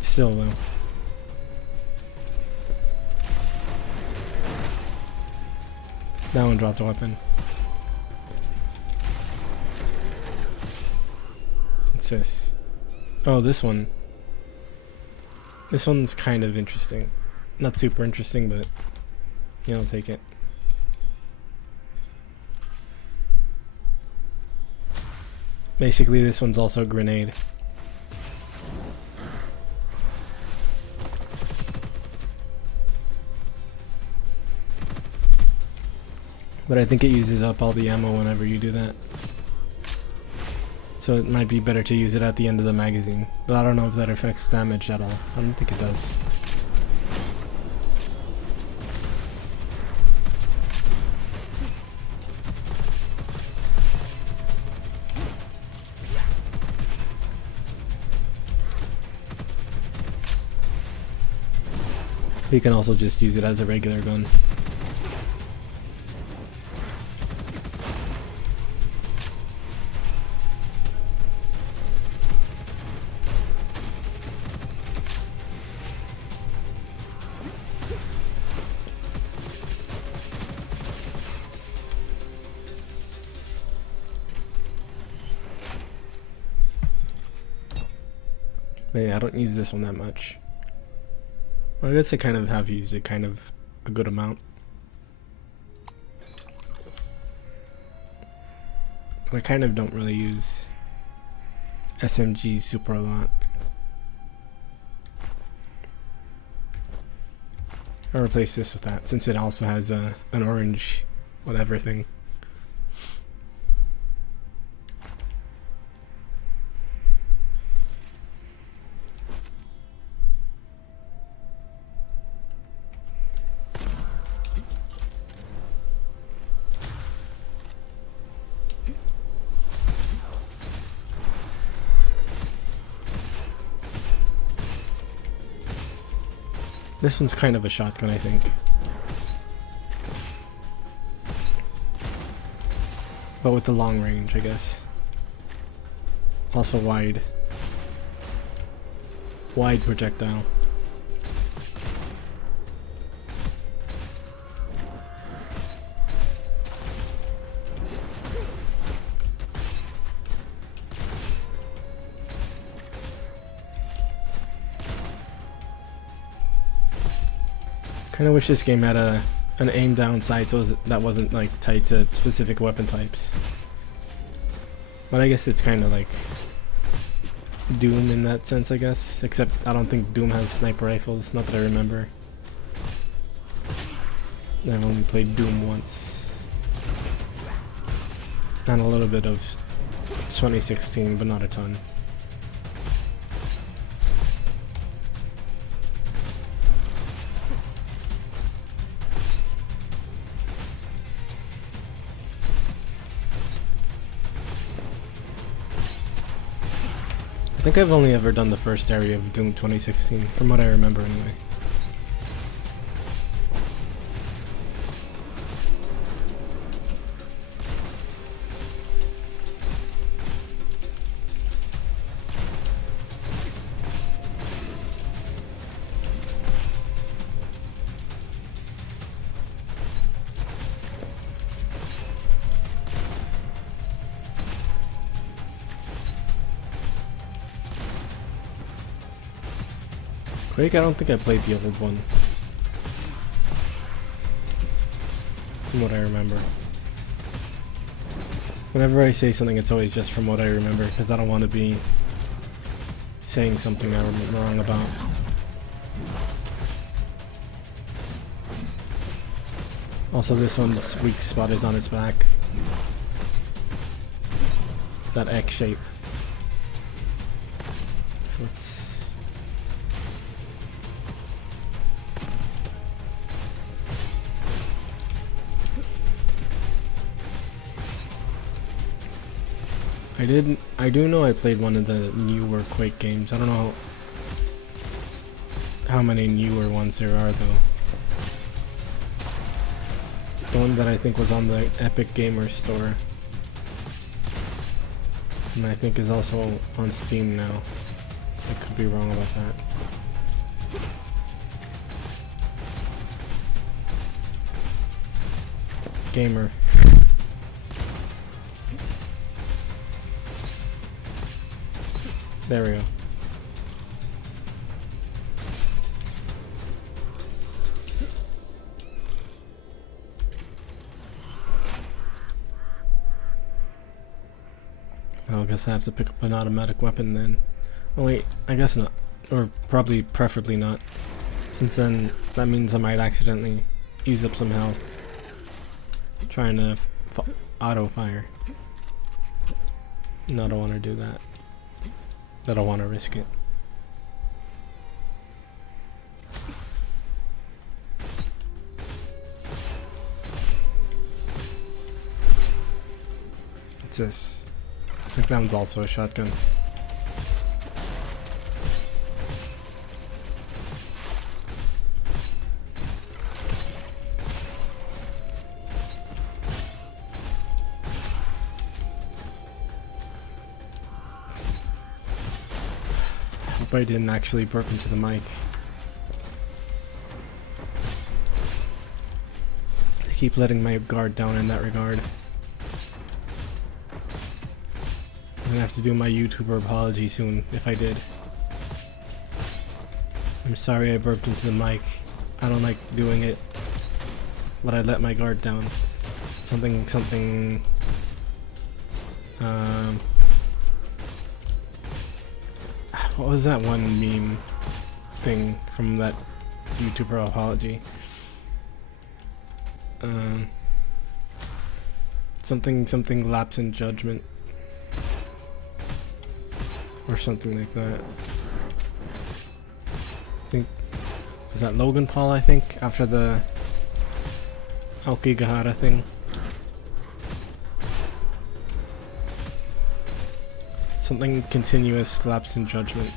Still though. That one dropped a weapon. What's this? Oh, this one. This one's kind of interesting. Not super interesting, but yeah, I'll take it. Basically, this one's also a grenade. But I think it uses up all the ammo whenever you do that. So it might be better to use it at the end of the magazine. But I don't know if that affects damage at all. I don't think it does. You can also just use it as a regular gun. But yeah, I don't use this one that much. Well, I guess I kind of have used it kind of a good amount. But I kind of don't really use SMG super a lot. I'll replace this with that since it also has an orange whatever thing. This one's kind of a shotgun, I think. But with the long range, I guess. Also wide. Wide projectile. Kind of wish this game had an aim down sight so that wasn't like tied to specific weapon types. But I guess it's kind of like Doom in that sense, I guess. Except I don't think Doom has sniper rifles, not that I remember. I've only played Doom once. And a little bit of 2016, but not a ton. I think I've only ever done the first area of Doom 2016, from what I remember anyway. Quake, I don't think I played the old one. From what I remember. Whenever I say something, it's always just from what I remember, because I don't want to be saying something I'm wrong about. Also, this one's weak spot is on its back. That X shape. Let's... I do know I played one of the newer Quake games. I don't know how many newer ones there are though. The one that I think was on the Epic Gamer Store. And I think is also on Steam now. I could be wrong about that. Gamer. There we go. I guess I have to pick up an automatic weapon then. Oh wait, I guess not. Or probably, preferably not. Since then, that means I might accidentally use up some health. Trying to auto-fire. No, I don't want to do that. I don't want to risk it. What's this? I think that one's also a shotgun. Hope I didn't actually burp into the mic. I keep letting my guard down in that regard. I'm gonna have to do my YouTuber apology soon, if I did. I'm sorry I burped into the mic. I don't like doing it, but I let my guard down. Something, what was that one meme thing from that YouTuber apology? Something lapse in judgment. Or something like that. I think, is that Logan Paul, I think, after the Aokigahara thing? Something continuous lapse in judgment.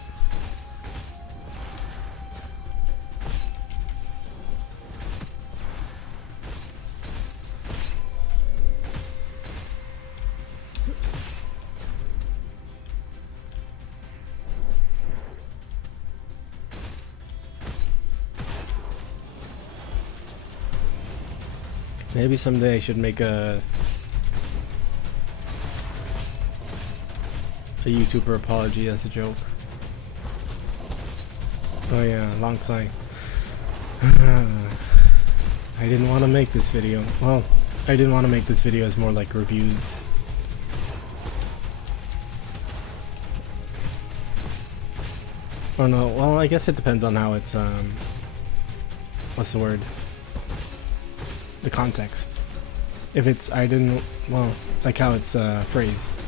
Maybe someday I should make a YouTuber apology as a joke. Oh yeah, long sigh. I didn't want to make this video. Well, I didn't want to make this video as more like reviews. Oh no, well I guess it depends on how it's, what's the word? The context. If it's, well, like how it's phrased.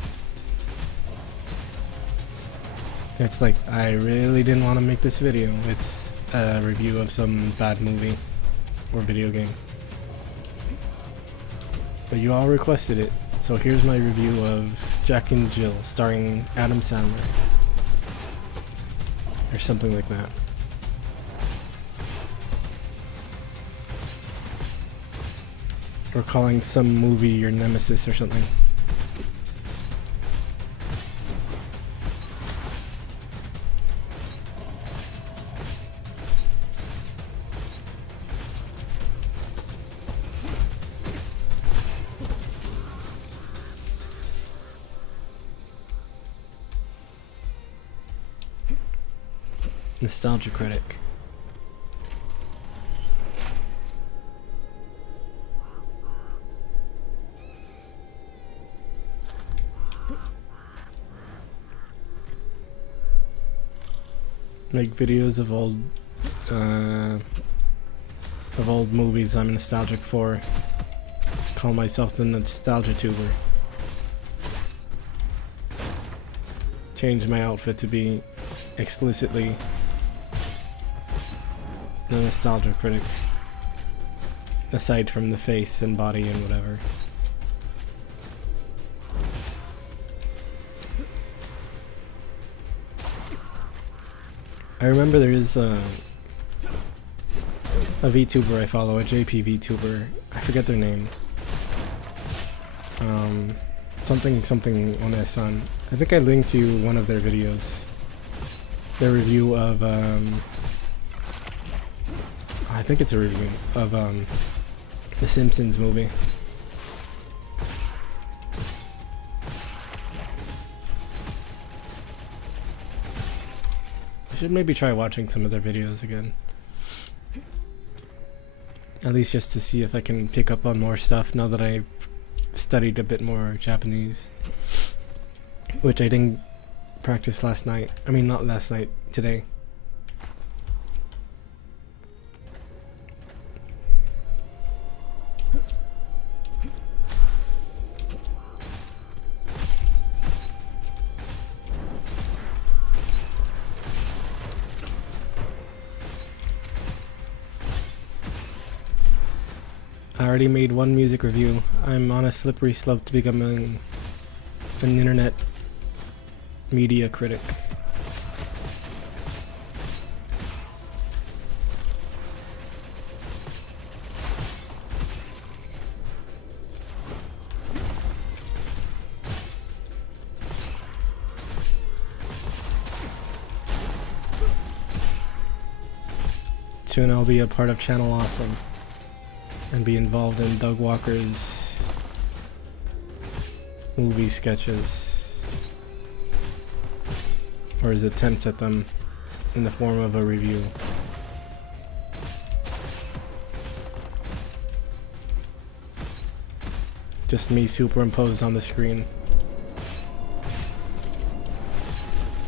It's like, I really didn't want to make this video. It's a review of some bad movie or video game. But you all requested it, so here's my review of Jack and Jill starring Adam Sandler. Or something like that. Or calling some movie your nemesis or something. Nostalgia critic. make videos of old movies I'm nostalgic for. Call myself the Nostalgia Tuber. Change my outfit to be explicitly the Nostalgia Critic, aside from the face and body and whatever. I remember there is a VTuber I follow, a JP VTuber. I forget their name. Something One-san. I think I linked you one of their videos. Their review of I think it's a review of the Simpsons movie. I should maybe try watching some of their videos again. At least just to see if I can pick up on more stuff now that I've studied a bit more Japanese. Which I didn't practice last night. I mean, not last night, today. I already made one music review. I'm on a slippery slope to becoming an internet media critic. Soon I'll be a part of Channel Awesome and be involved in Doug Walker's movie sketches, or his attempts at them in the form of a review. Just me superimposed on the screen,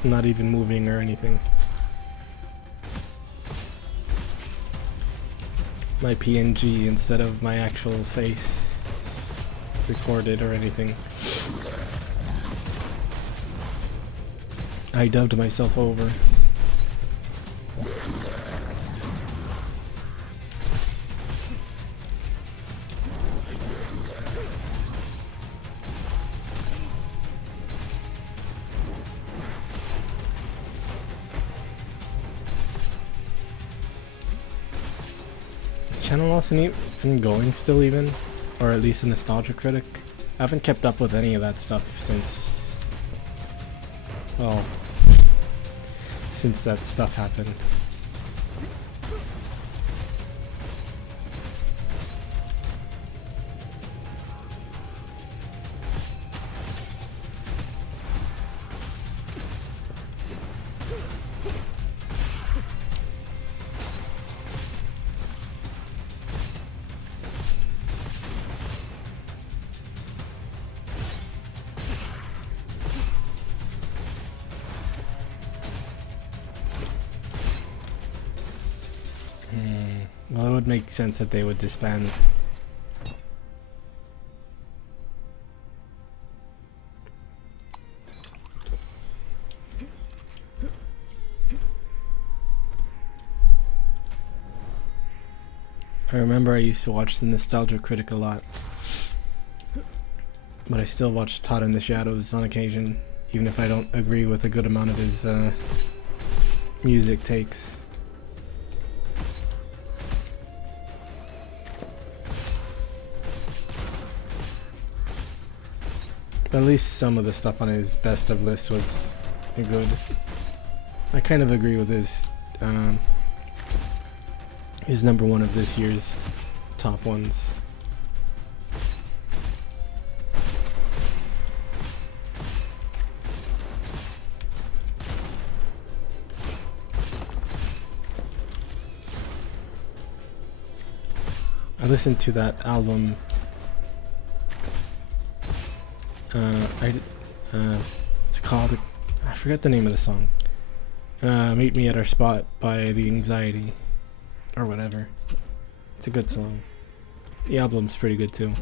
not even moving or anything. My PNG instead of my actual face recorded or anything. I dubbed myself over. Channel Awesome even going still even? Or at least a Nostalgia Critic? I haven't kept up with any of that stuff since... well... since that stuff happened. Well, it would make sense that they would disband. I remember I used to watch the Nostalgia Critic a lot, but I still watch Todd in the Shadows on occasion, even if I don't agree with a good amount of his music takes. At least some of the stuff on his best of list was good. I kind of agree with his number one of this year's top ones. I listened to that album. It's called, I forget the name of the song. Meet Me at Our Spot by The Anxiety. Or whatever. It's a good song. The album's pretty good too.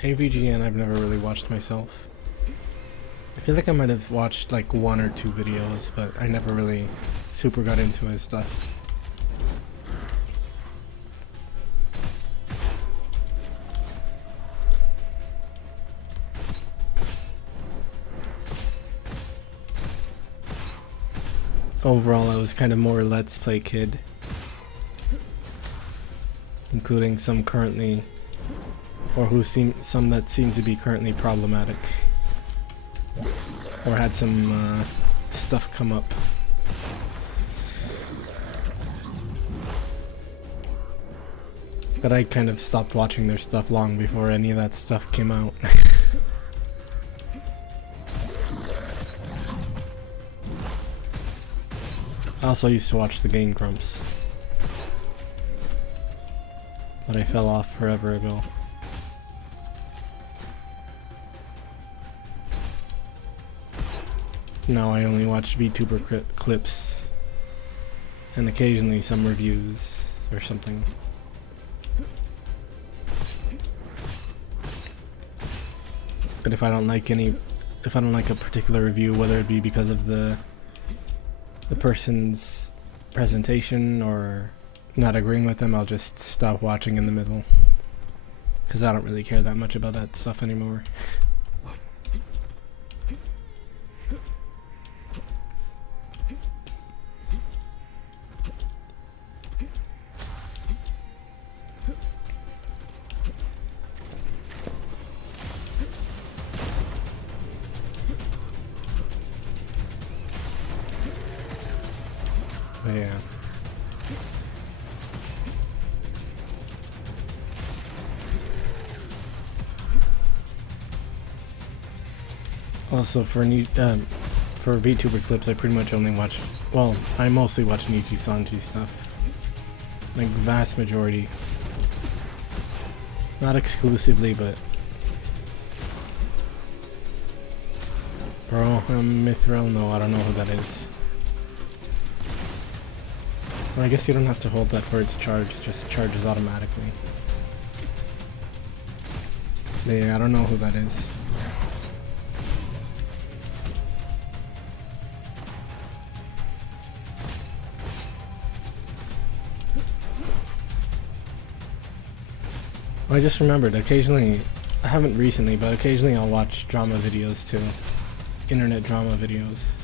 AVGN I've never really watched myself. I feel like I might have watched like 1 or 2 videos, but I never really super got into his stuff. Overall, I was kind of more Let's Play kid, including some currently, or some that seem to be currently problematic, or had some stuff come up. But I kind of stopped watching their stuff long before any of that stuff came out. I also used to watch the Game Grumps, but I fell off forever ago. Now I only watch VTuber clips and occasionally some reviews or something. But if I don't like a particular review, whether it be because of the person's presentation or not agreeing with them, I'll just stop watching in the middle, because I don't really care that much about that stuff anymore. But yeah. Also for VTuber clips, I pretty much only watch, well, I mostly watch Niji Sanji stuff. Like vast majority. Not exclusively, but bro, Mithril? No, I don't know who that is. Well, I guess you don't have to hold that for it to charge, it just charges automatically. Yeah, I don't know who that is. Well, I just remembered, occasionally, I haven't recently, but occasionally I'll watch drama videos too. Internet drama videos.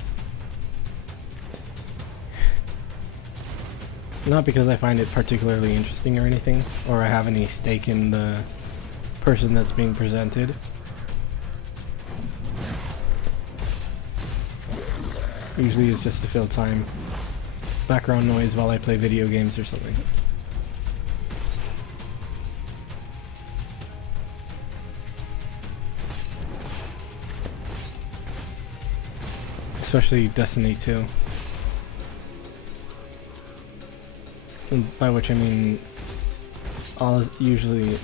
Not because I find it particularly interesting or anything, or I have any stake in the person that's being presented. Usually it's just to fill time. Background noise while I play video games or something. Especially Destiny 2. By which I mean, I'll usually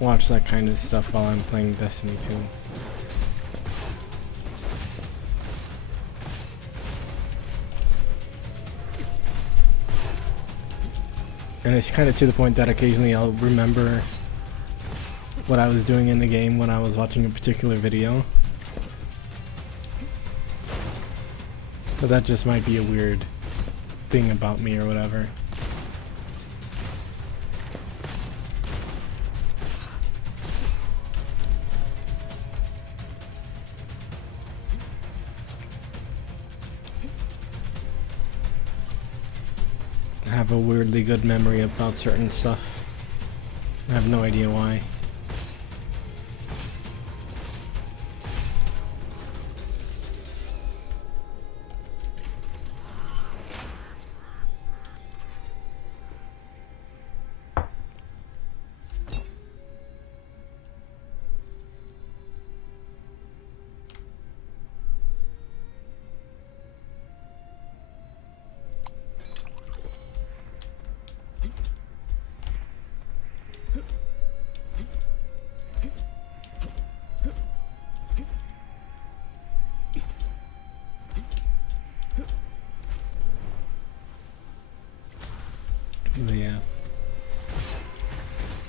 watch that kind of stuff while I'm playing Destiny 2. And it's kind of to the point that occasionally I'll remember what I was doing in the game when I was watching a particular video. But that just might be a weird thing about me or whatever. I have a weirdly good memory about certain stuff. I have no idea why.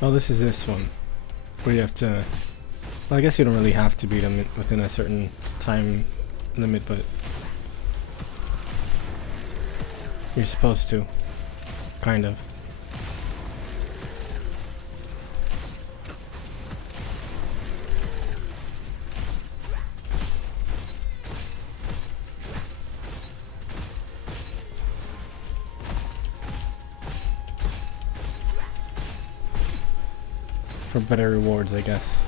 Oh, this is this one. Where you have to... Well, I guess you don't really have to beat them within a certain time limit, but... You're supposed to. Kind of. For better rewards, I guess.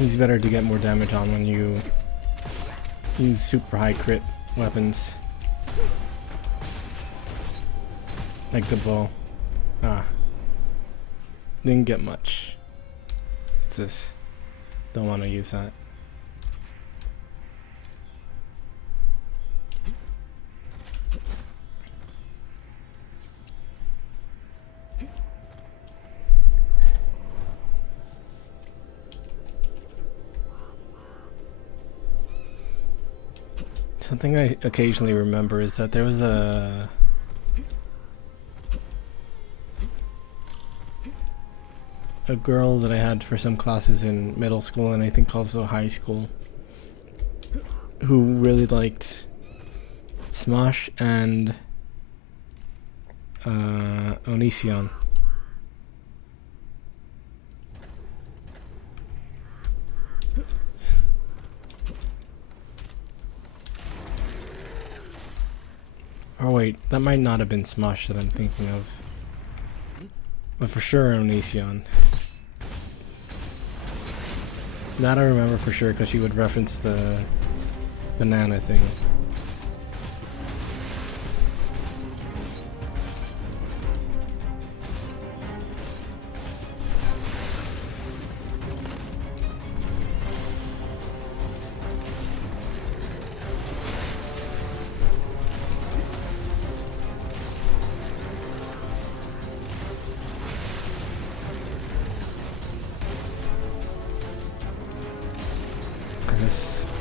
It's better to get more damage on when you use super high crit weapons. Like the bow. Ah. Didn't get much. What's this? Don't want to use that. Something I occasionally remember is that there was a girl that I had for some classes in middle school and I think also high school who really liked Smosh and Onision. Oh wait, that might not have been Smosh that I'm thinking of. But for sure Onision. That I remember for sure because she would reference the banana thing.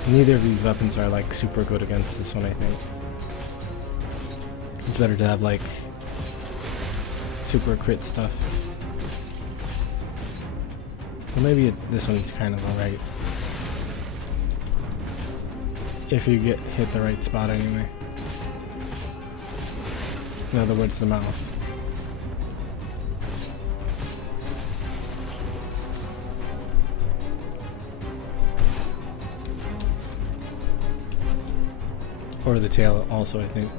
Neither of these weapons are like super good against this one, I think. It's better to have like super crit stuff. Well, maybe this one's kind of alright. If you get hit the right spot anyway. In other words, the mouth. Or the tail also, I think.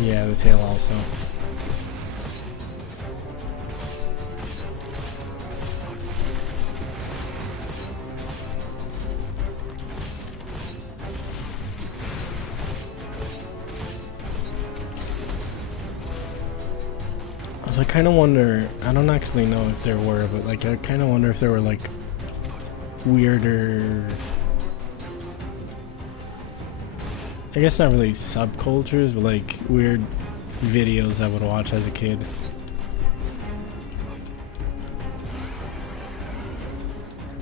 Yeah, the tail also. So I kind of wonder, I don't actually know if there were, but like I kind of wonder if there were like weirder, I guess not really subcultures, but like weird videos I would watch as a kid.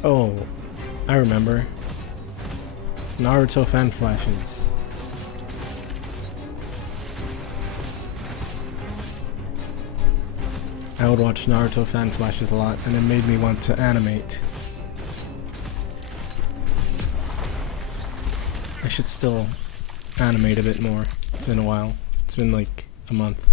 Oh, I remember. Naruto fan flashes. I would watch Naruto fan flashes a lot, and it made me want to animate. I should still animate a bit more. It's been a while. It's been like a month.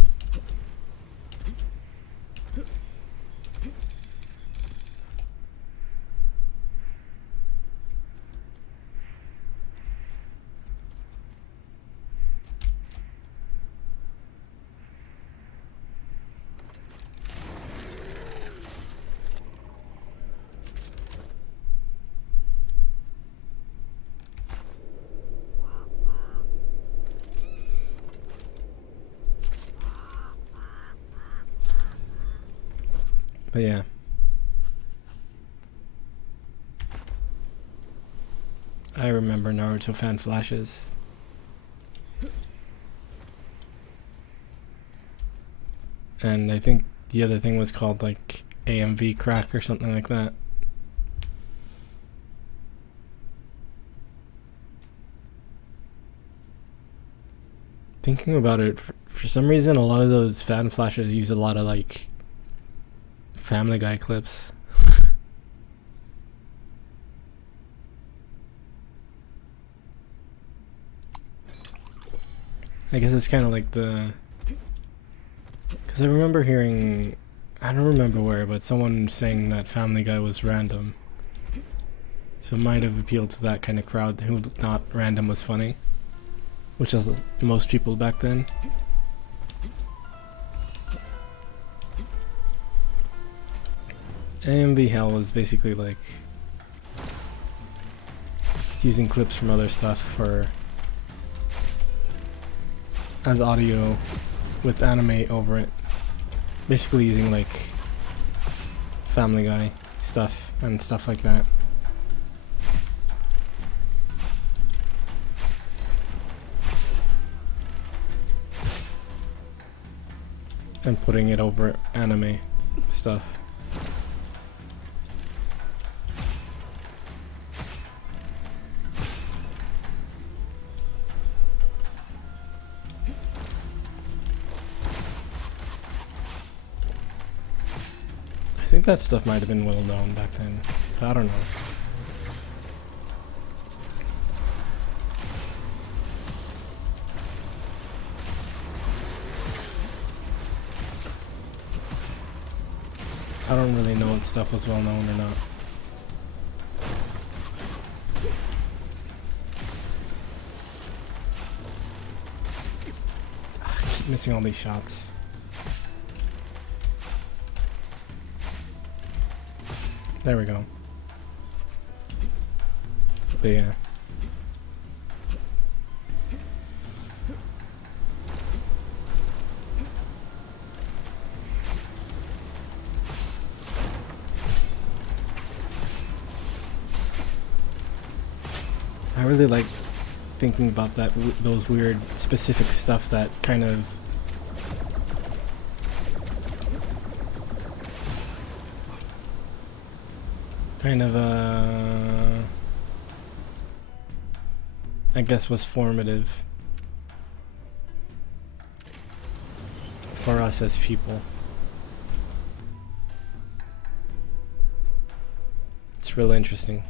But yeah. I remember Naruto fan flashes. And I think the other thing was called like AMV crack or something like that. Thinking about it, for some reason a lot of those fan flashes use a lot of like Family Guy clips. I guess it's kind of like the... Because I remember hearing... I don't remember where, but someone saying that Family Guy was random. So it might have appealed to that kind of crowd who thought random was funny. Which is most people back then. AMV Hell was basically like... using clips from other stuff for... as audio with anime over it. Basically using like Family Guy stuff and stuff like that. And putting it over anime stuff. I think that stuff might have been well known back then, but I don't know. I don't really know what stuff was well known or not. I keep missing all these shots. There we go. But yeah. I really like thinking about that, those weird specific stuff that kind of I guess was formative for us as people. It's really interesting.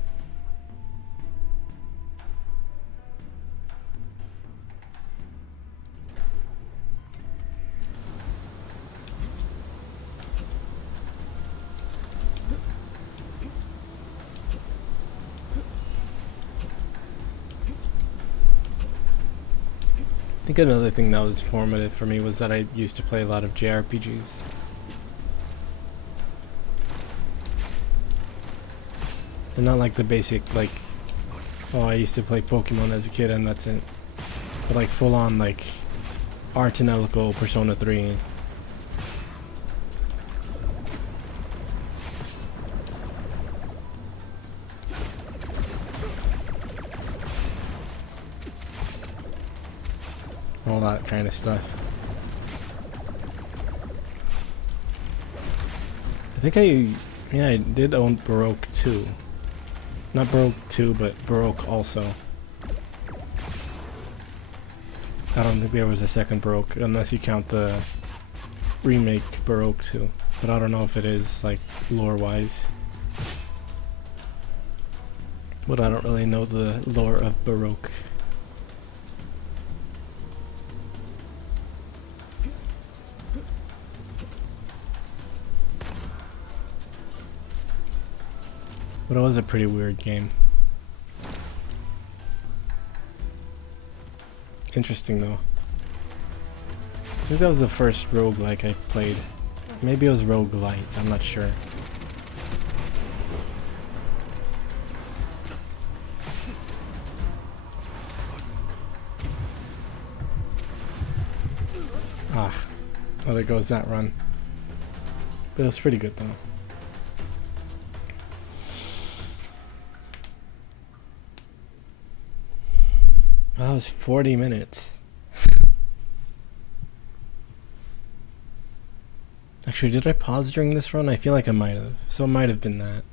I think another thing that was formative for me was that I used to play a lot of JRPGs. And not like the basic, like, oh, I used to play Pokemon as a kid and that's it. But like full on, like, Art and Elico, Persona 3. All that kind of stuff. I think I did own Baroque 2. Not Baroque 2, but Baroque also. I don't think there was a second Baroque, unless you count the remake Baroque 2. But I don't know if it is, like, lore-wise. But I don't really know the lore of Baroque. But it was a pretty weird game. Interesting though. I think that was the first roguelike I played. Maybe it was Roguelite, I'm not sure. Ah, oh, there goes that run. But it was pretty good though. That was 40 minutes. Actually, did I pause during this run? I feel like I might have. So it might have been that.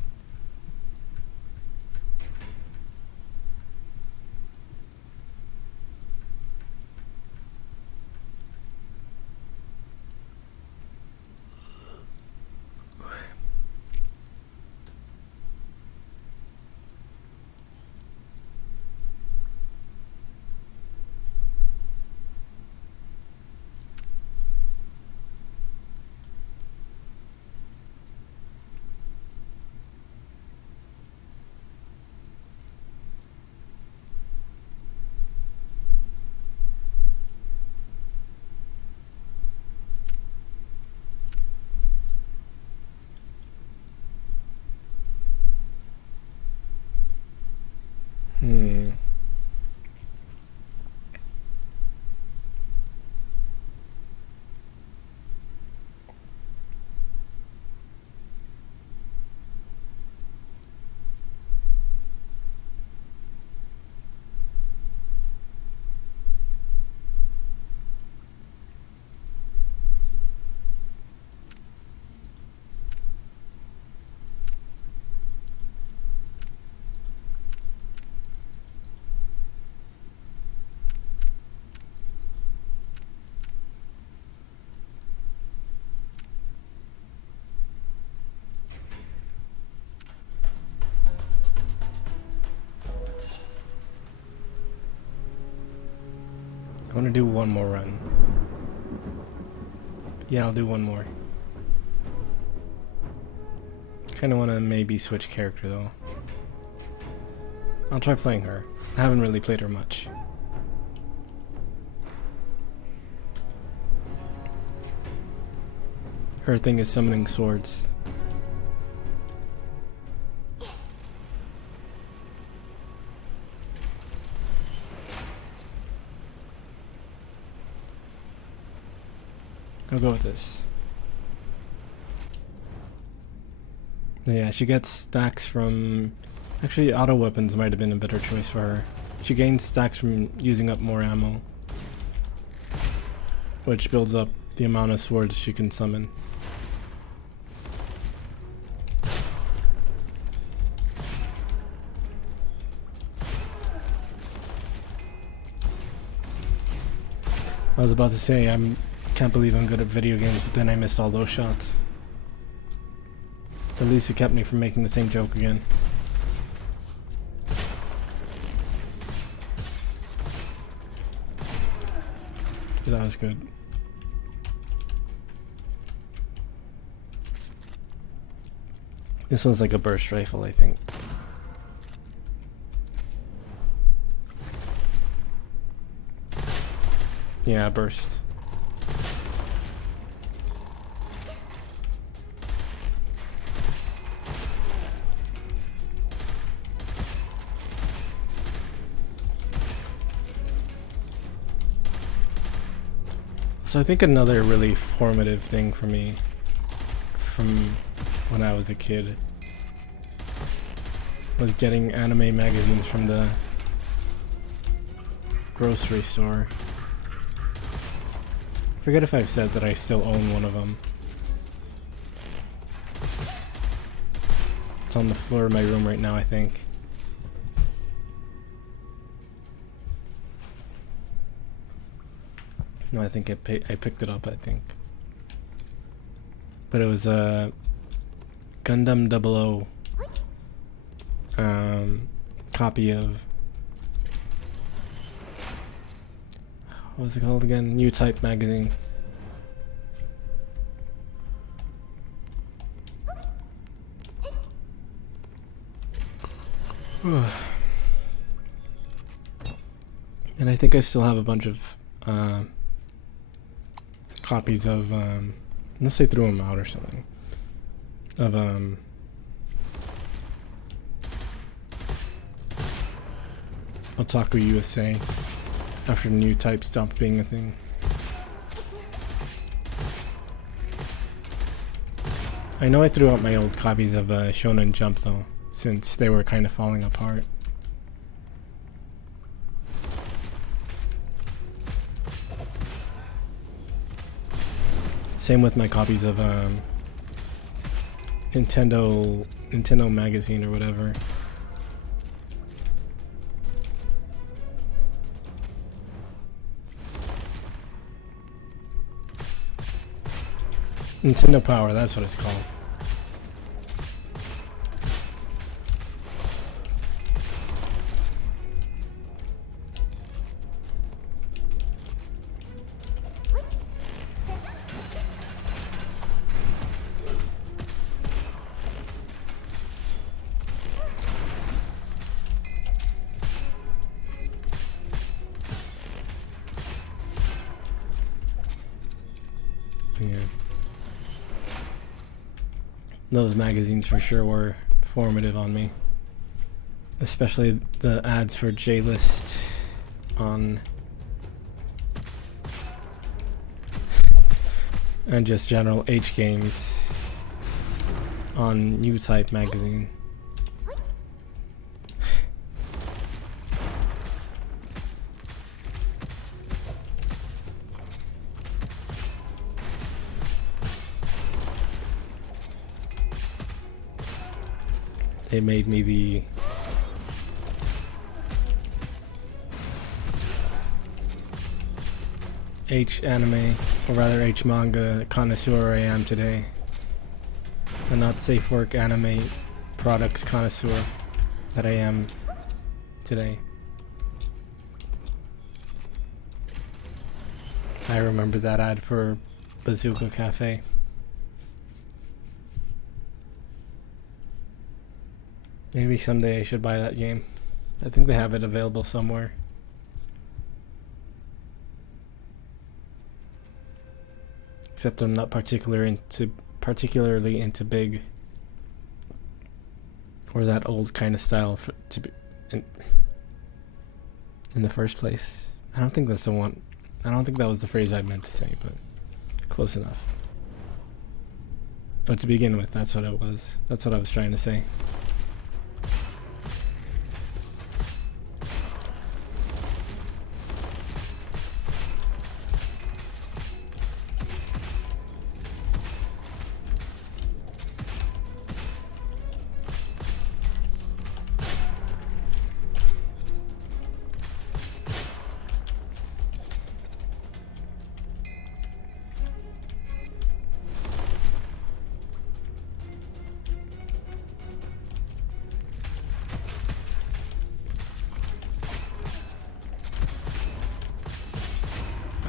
I want to do one more run. Yeah, I'll do one more. Kind of want to maybe switch character though. I'll try playing her. I haven't really played her much. Her thing is summoning swords. I'll go with this. Yeah, she gets stacks from... Actually, auto weapons might have been a better choice for her. She gains stacks from using up more ammo, which builds up the amount of swords she can summon. I was about to say, can't believe I'm good at video games, but then I missed all those shots. At least it kept me from making the same joke again. Yeah, that was good. This one's like a burst rifle, I think. Yeah, burst. So I think another really formative thing for me from when I was a kid was getting anime magazines from the grocery store. I forget if I've said that I still own one of them. It's on the floor of my room right now, I think. No, I think I picked it up, I think. But it was a Gundam 00 copy of... What was it called again? New Type magazine. And I think I still have a bunch of copies of, unless they threw them out or something, of Otaku USA after New Type stopped being a thing. I know I threw out my old copies of Shonen Jump though, since they were kind of falling apart. Same with my copies of Nintendo Magazine or whatever. Nintendo Power, that's what it's called. Yeah. Those magazines for sure were formative on me. Especially the ads for J-List on... and just general H games on New Type magazine. They made me the H anime, or rather H manga connoisseur I am today. The not safe work anime products connoisseur that I am today. I remember that ad for Bazooka Cafe. Maybe someday I should buy that game. I think they have it available somewhere. Except I'm not particularly into big or that old kind of style to be in the first place. I don't think that's the one. I don't think that was the phrase I meant to say, but close enough. Oh, to begin with, that's what it was. That's what I was trying to say.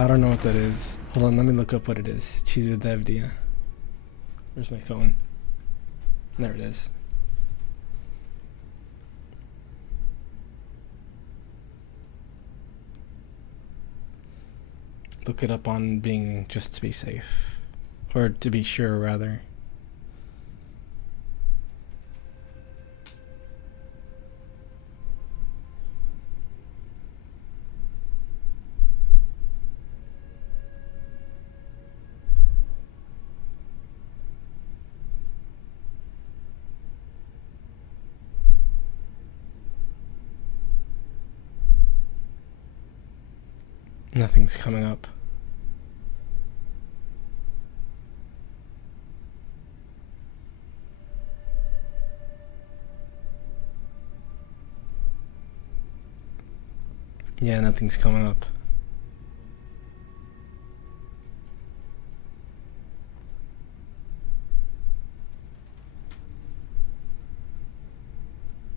I don't know what that is. Hold on, let me look up what it is. Chizu Devdia. Where's my phone? There it is. Look it up on Bing just to be safe. Or to be sure, rather. Nothing's coming up. Yeah, nothing's coming up.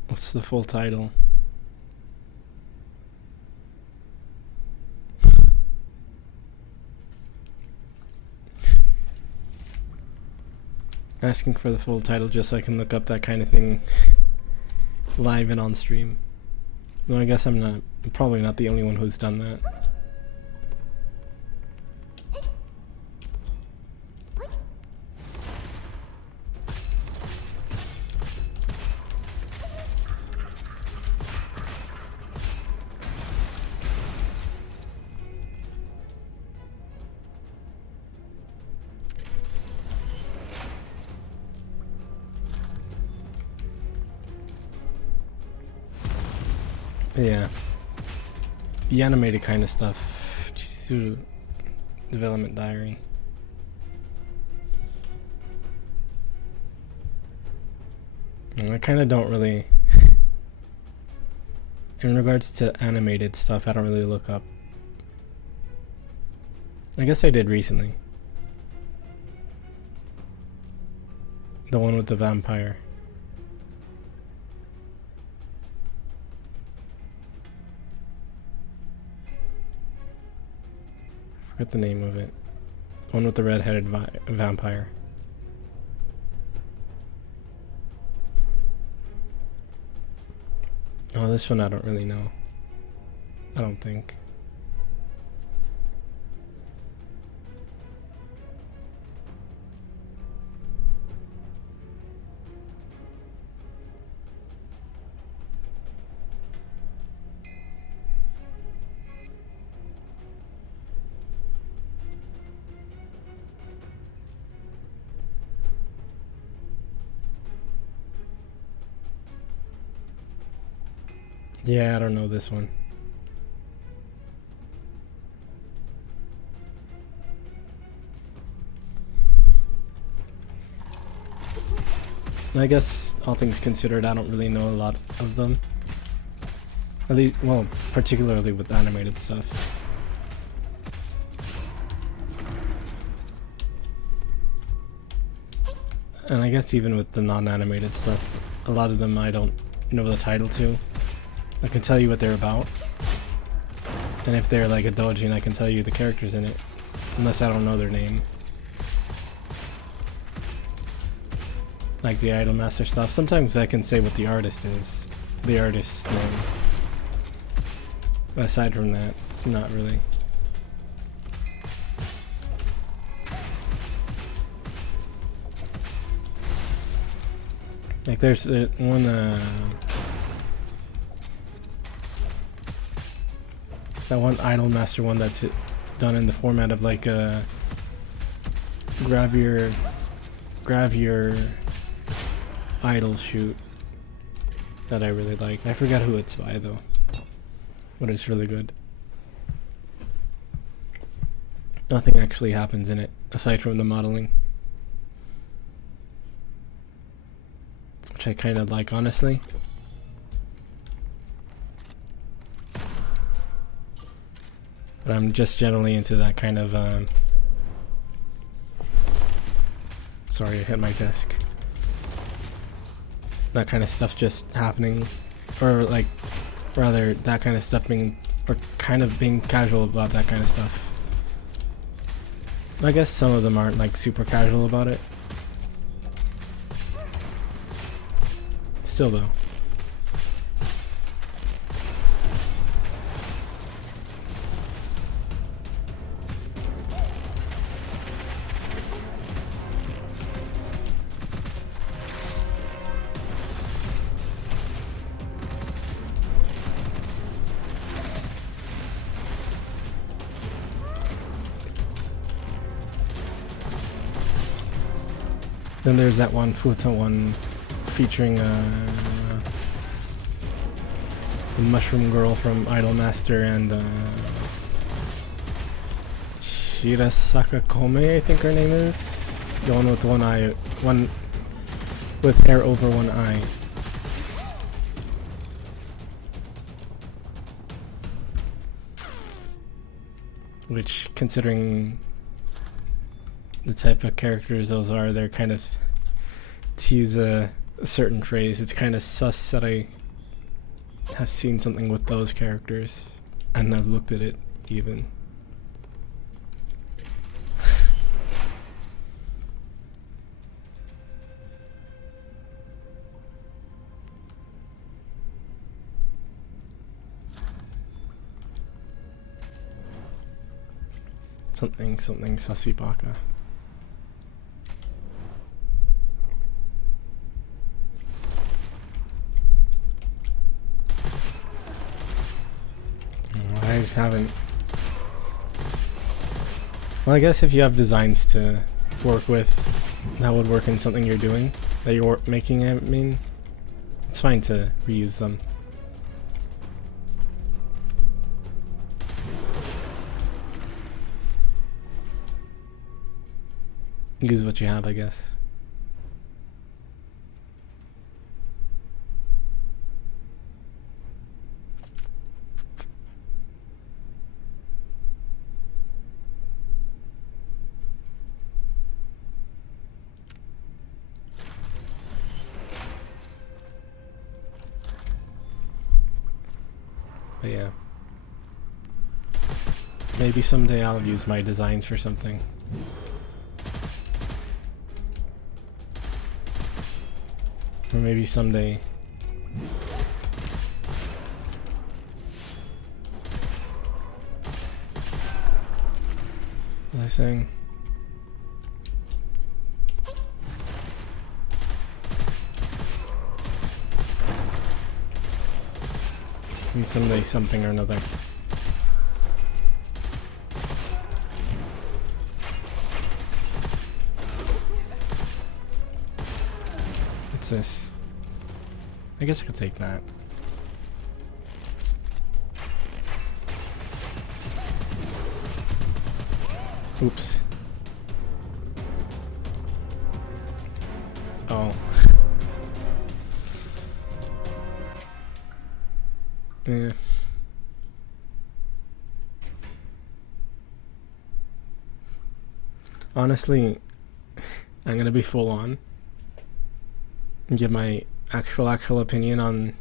What's the full title? Asking for the full title just so I can look up that kind of thing live and on stream. No, I guess I'm probably not the only one who's done that. Yeah. The animated kind of stuff. Chisu Development Diary. I kind of don't really... In regards to animated stuff, I don't really look up. I guess I did recently. The one with the vampire. I forget the name of it. The one with the red-headed vampire. Oh, this one I don't really know. I don't think. Yeah, I don't know this one. I guess all things considered, I don't really know a lot of them. At least, well, particularly with animated stuff. And I guess even with the non-animated stuff, a lot of them I don't know the title to. I can tell you what they're about. And if they're like a doujin, I can tell you the characters in it. Unless I don't know their name. Like the Idol Master stuff. Sometimes I can say what the artist is. The artist's name. But aside from that, not really. Like there's one that one Idol Master one that's done in the format of like a grab your idol shoot that I really like. I forgot who it's by though, but it's really good. Nothing actually happens in it aside from the modeling, which I kind of like, honestly. But I'm just generally into that kind of sorry, I hit my desk. That kind of stuff just happening, or like rather that kind of stuff being, or kind of being casual about that kind of stuff. I guess some of them aren't like super casual about it. Still though. Then there's that one Futa one featuring the mushroom girl from Idol Master and Shirasaka Kome, I think her name is. The one with one eye, one with hair over one eye. Which, considering the type of characters those are, they're kind of, to use a certain phrase, it's kind of sus that I have seen something with those characters and I've looked at it even. something Sasibaka. I just haven't. Well, I guess if you have designs to work with that would work in something you're doing, that you're making, I mean, it's fine to reuse them. Use what you have, I guess. But yeah. Maybe someday I'll use my designs for something. Or maybe someday... What was I saying? Maybe someday something or another. What's this? I guess I could take that. Oops. Oh. Yeah. Honestly, I'm gonna be full on and give my actual opinion on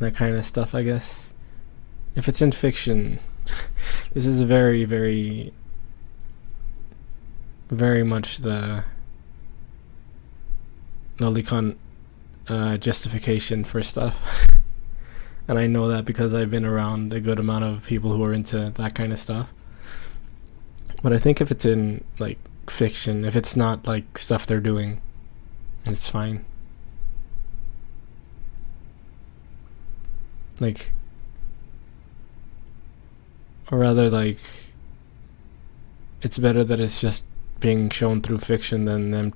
that kind of stuff, I guess. If it's in fiction, this is very, very, very much the lolicon justification for stuff. And I know that because I've been around a good amount of people who are into that kind of stuff. But I think if it's in like fiction, if it's not like stuff they're doing, it's fine. Like, or rather, like, it's better that it's just being shown through fiction than them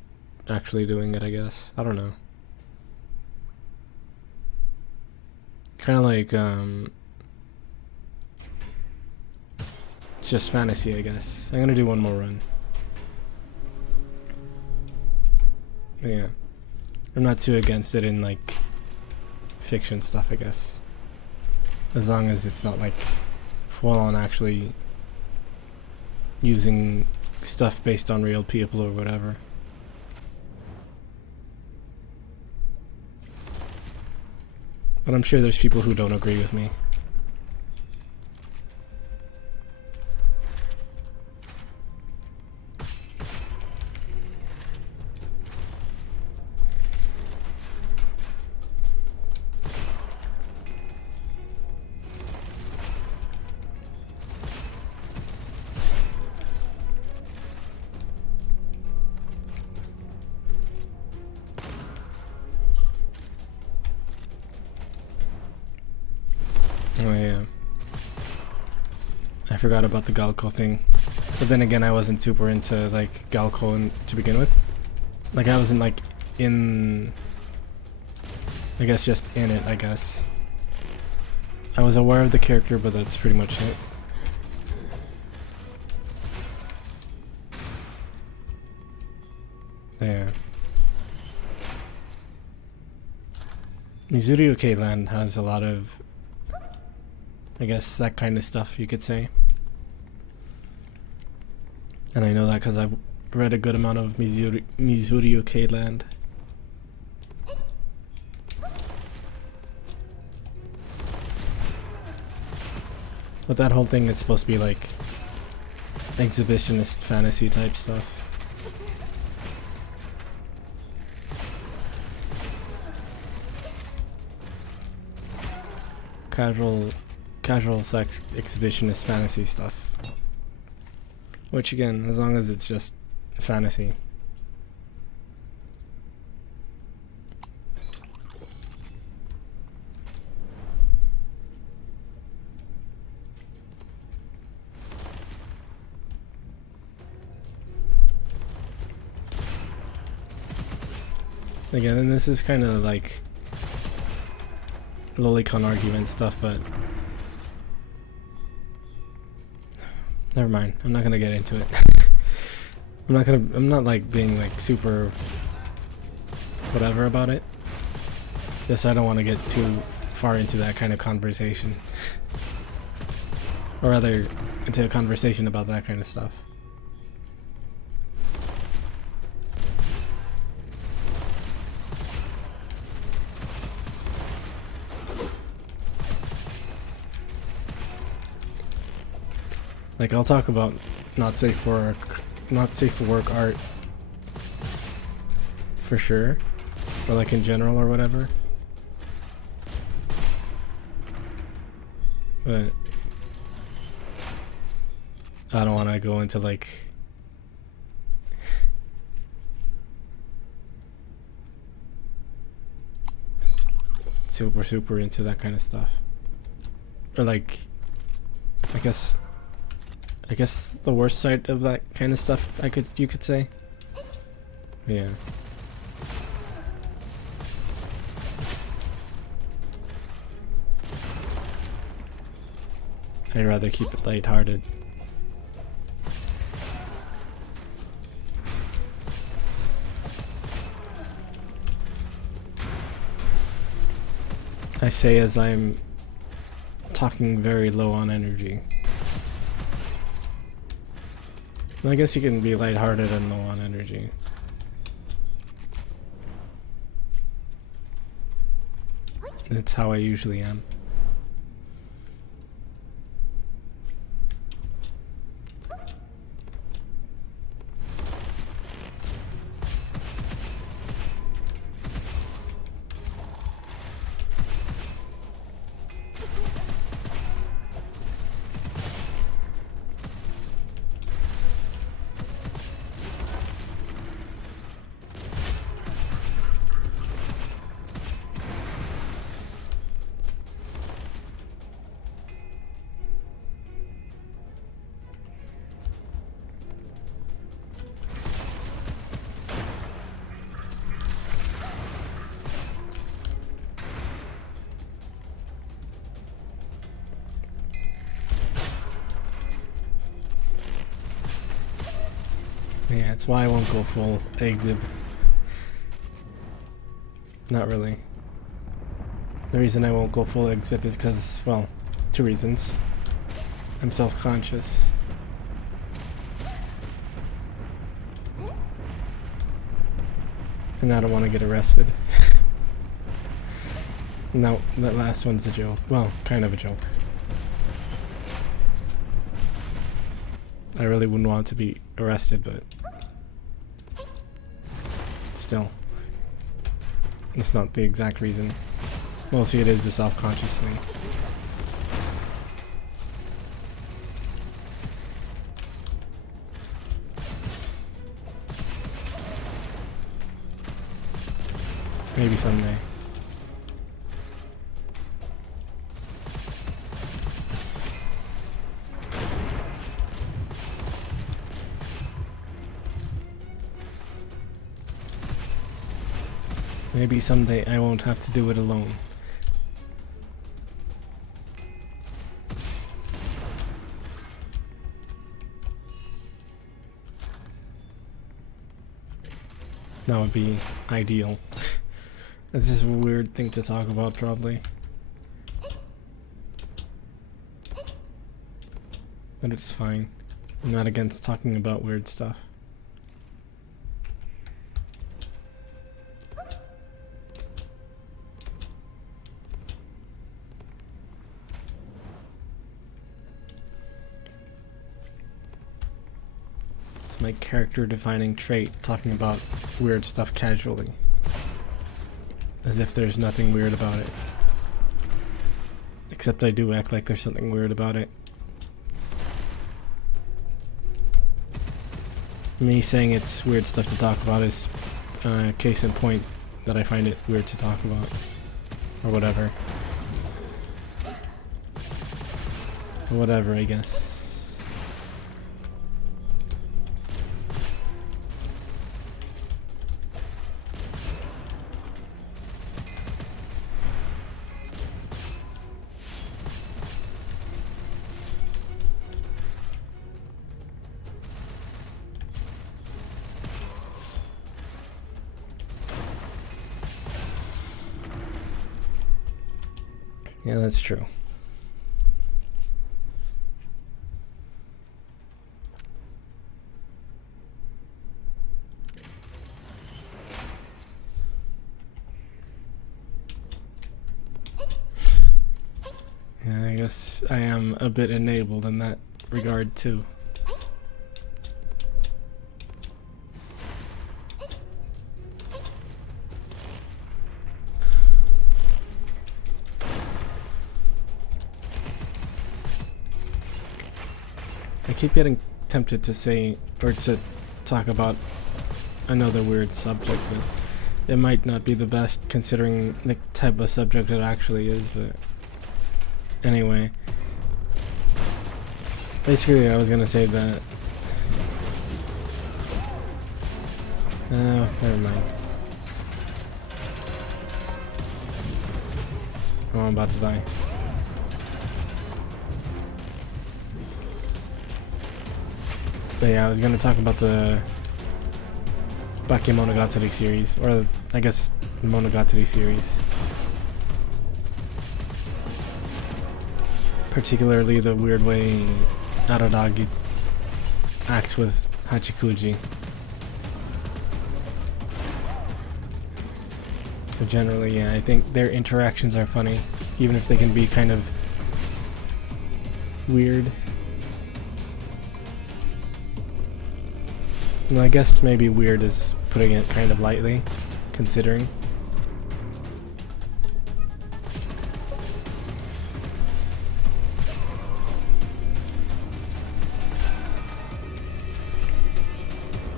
actually doing it, I guess. I don't know. Kind of like, it's just fantasy, I guess. I'm gonna do one more run. But yeah. I'm not too against it in, like, fiction stuff, I guess. As long as it's not, like, full on actually using stuff based on real people or whatever. But I'm sure there's people who don't agree with me. Oh yeah. I forgot about the Galco thing. But then again, I wasn't super into like Galco to begin with. Like I wasn't like in, I guess just in it, I guess. I was aware of the character, but that's pretty much it. Yeah. Mizuryu Land has a lot of, I guess, that kind of stuff, you could say. And I know that because I've read a good amount of Mizuryu Land. But that whole thing is supposed to be like exhibitionist fantasy type stuff. Casual sex exhibitionist fantasy stuff. Which again, as long as it's just fantasy. Again, and this is kind of like lolicon argument stuff, but never mind. I'm not gonna get into it. I'm not like being like super whatever about it. Just I don't want to get too far into that kind of conversation. Or rather, into a conversation about that kind of stuff. Like, I'll talk about not safe for work art for sure, or like in general or whatever. But I don't want to go into like super into that kind of stuff, or like I guess the worst side of that kind of stuff you could say. Yeah. I'd rather keep it lighthearted. I say as I'm talking very low on energy. Well, I guess you can be lighthearted and low on energy. That's how I usually am. Yeah, that's why I won't go full exib. Not really. The reason I won't go full exib is because, well, 2 reasons. I'm self-conscious. And I don't want to get arrested. No, that last one's a joke. Well, kind of a joke. I really wouldn't want to be arrested, but still, it's not the exact reason. Mostly it is the self-conscious thing. Maybe someday. Maybe someday I won't have to do it alone. That would be ideal. This is a weird thing to talk about, probably. But it's fine. I'm not against talking about weird stuff. It's my character defining trait, talking about weird stuff casually. As if there's nothing weird about it. Except I do act like there's something weird about it. Me saying it's weird stuff to talk about is case in point that I find it weird to talk about. Or whatever. Or whatever, I guess. Yeah, that's true. Yeah, I guess I am a bit enabled in that regard too. I keep getting tempted to say, or to talk about another weird subject, but it might not be the best considering the type of subject it actually is, but anyway. Basically, I was gonna say that... never mind. Oh, I'm about to die. But yeah, I was gonna talk about the Bakemonogatari series, or I guess Monogatari series. Particularly the weird way Araragi acts with Hachikuji. But generally, yeah, I think their interactions are funny, even if they can be kind of weird. Well, I guess maybe weird is putting it kind of lightly, considering.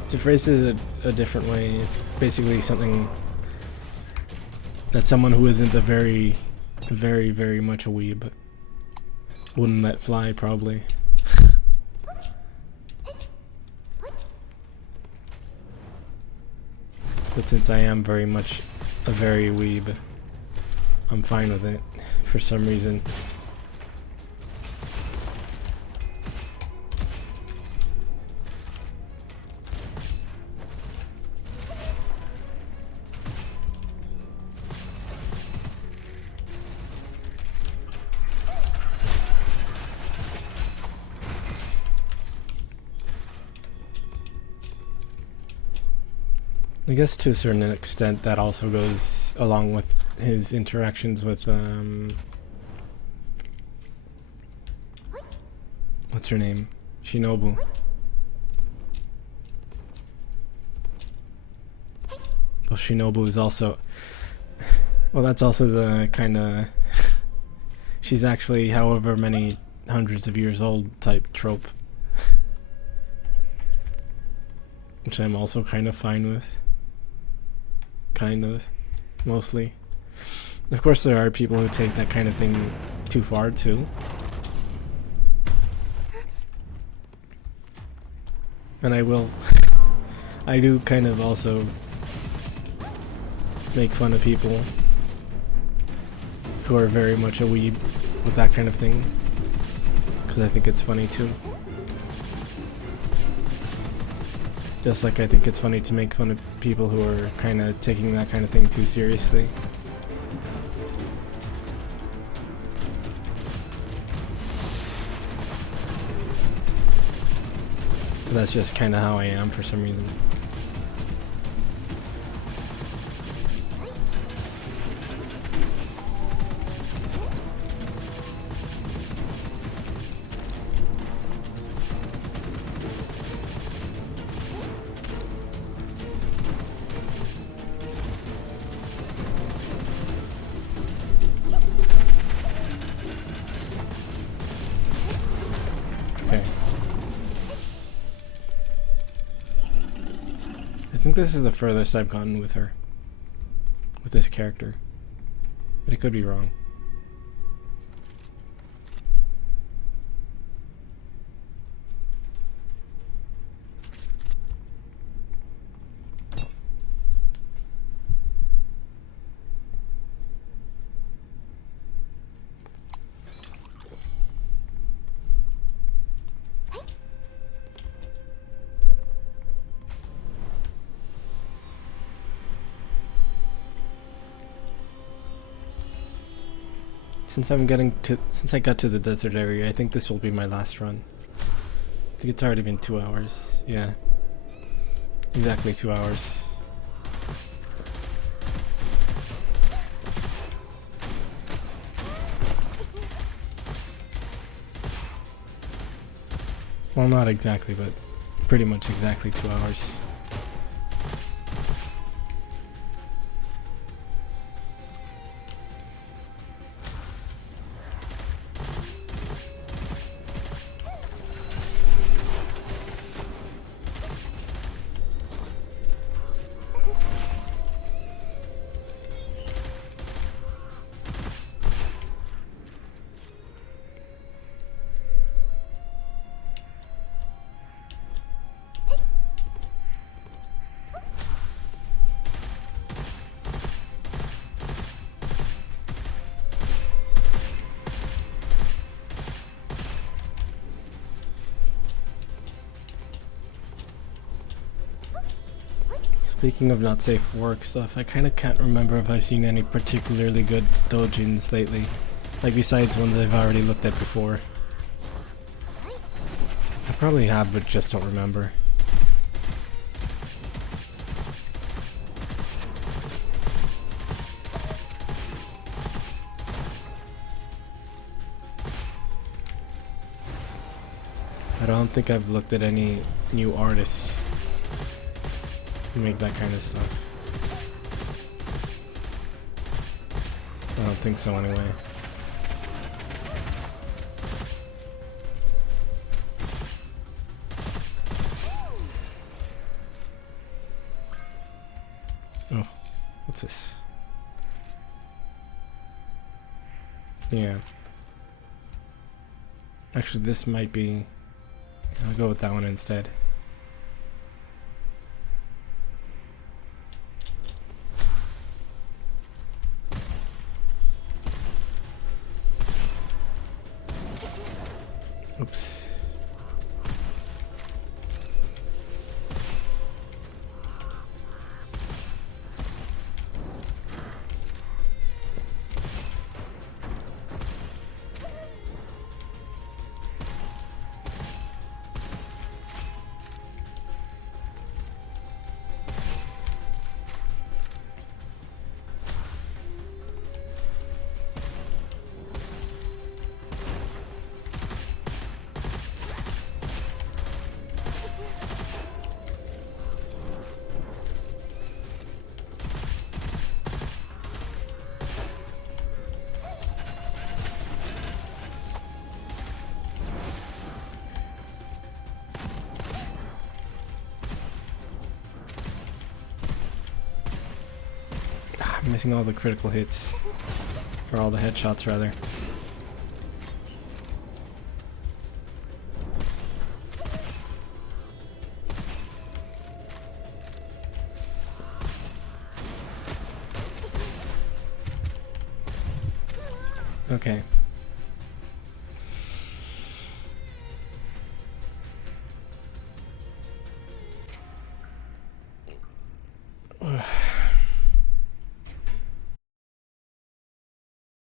To phrase it a different way, it's basically something that someone who isn't a very, very, very much a weeb wouldn't let fly, probably. But since I am very much a very weeb, I'm fine with it, for some reason. I guess to a certain extent that also goes along with his interactions with what's her name? Shinobu. Well, Shinobu is also, well, that's also the kind of she's actually however many hundreds of years old type trope, which I'm also kind of fine with. Kind of, mostly. Of course there are people who take that kind of thing too far too. And I do kind of also make fun of people who are very much a weeb with that kind of thing, because I think it's funny too. Just like I think it's funny to make fun of people who are kind of taking that kind of thing too seriously. But that's just kind of how I am for some reason. I think this is the furthest I've gotten with her. With this character. But it could be wrong. Since I got to the desert area, I think this will be my last run. I think it's already been 2 hours. Yeah. Exactly 2 hours. Well, not exactly, but pretty much exactly 2 hours. Speaking of not safe for work stuff, I kinda can't remember if I've seen any particularly good doujins lately. Like besides ones I've already looked at before. I probably have, but just don't remember. I don't think I've looked at any new artists who make that kind of stuff. I don't think so anyway. Oh, what's this? Yeah. Actually, this might be... I'll go with that one instead. Oops. I'm missing all the critical hits. Or all the headshots, rather. Okay.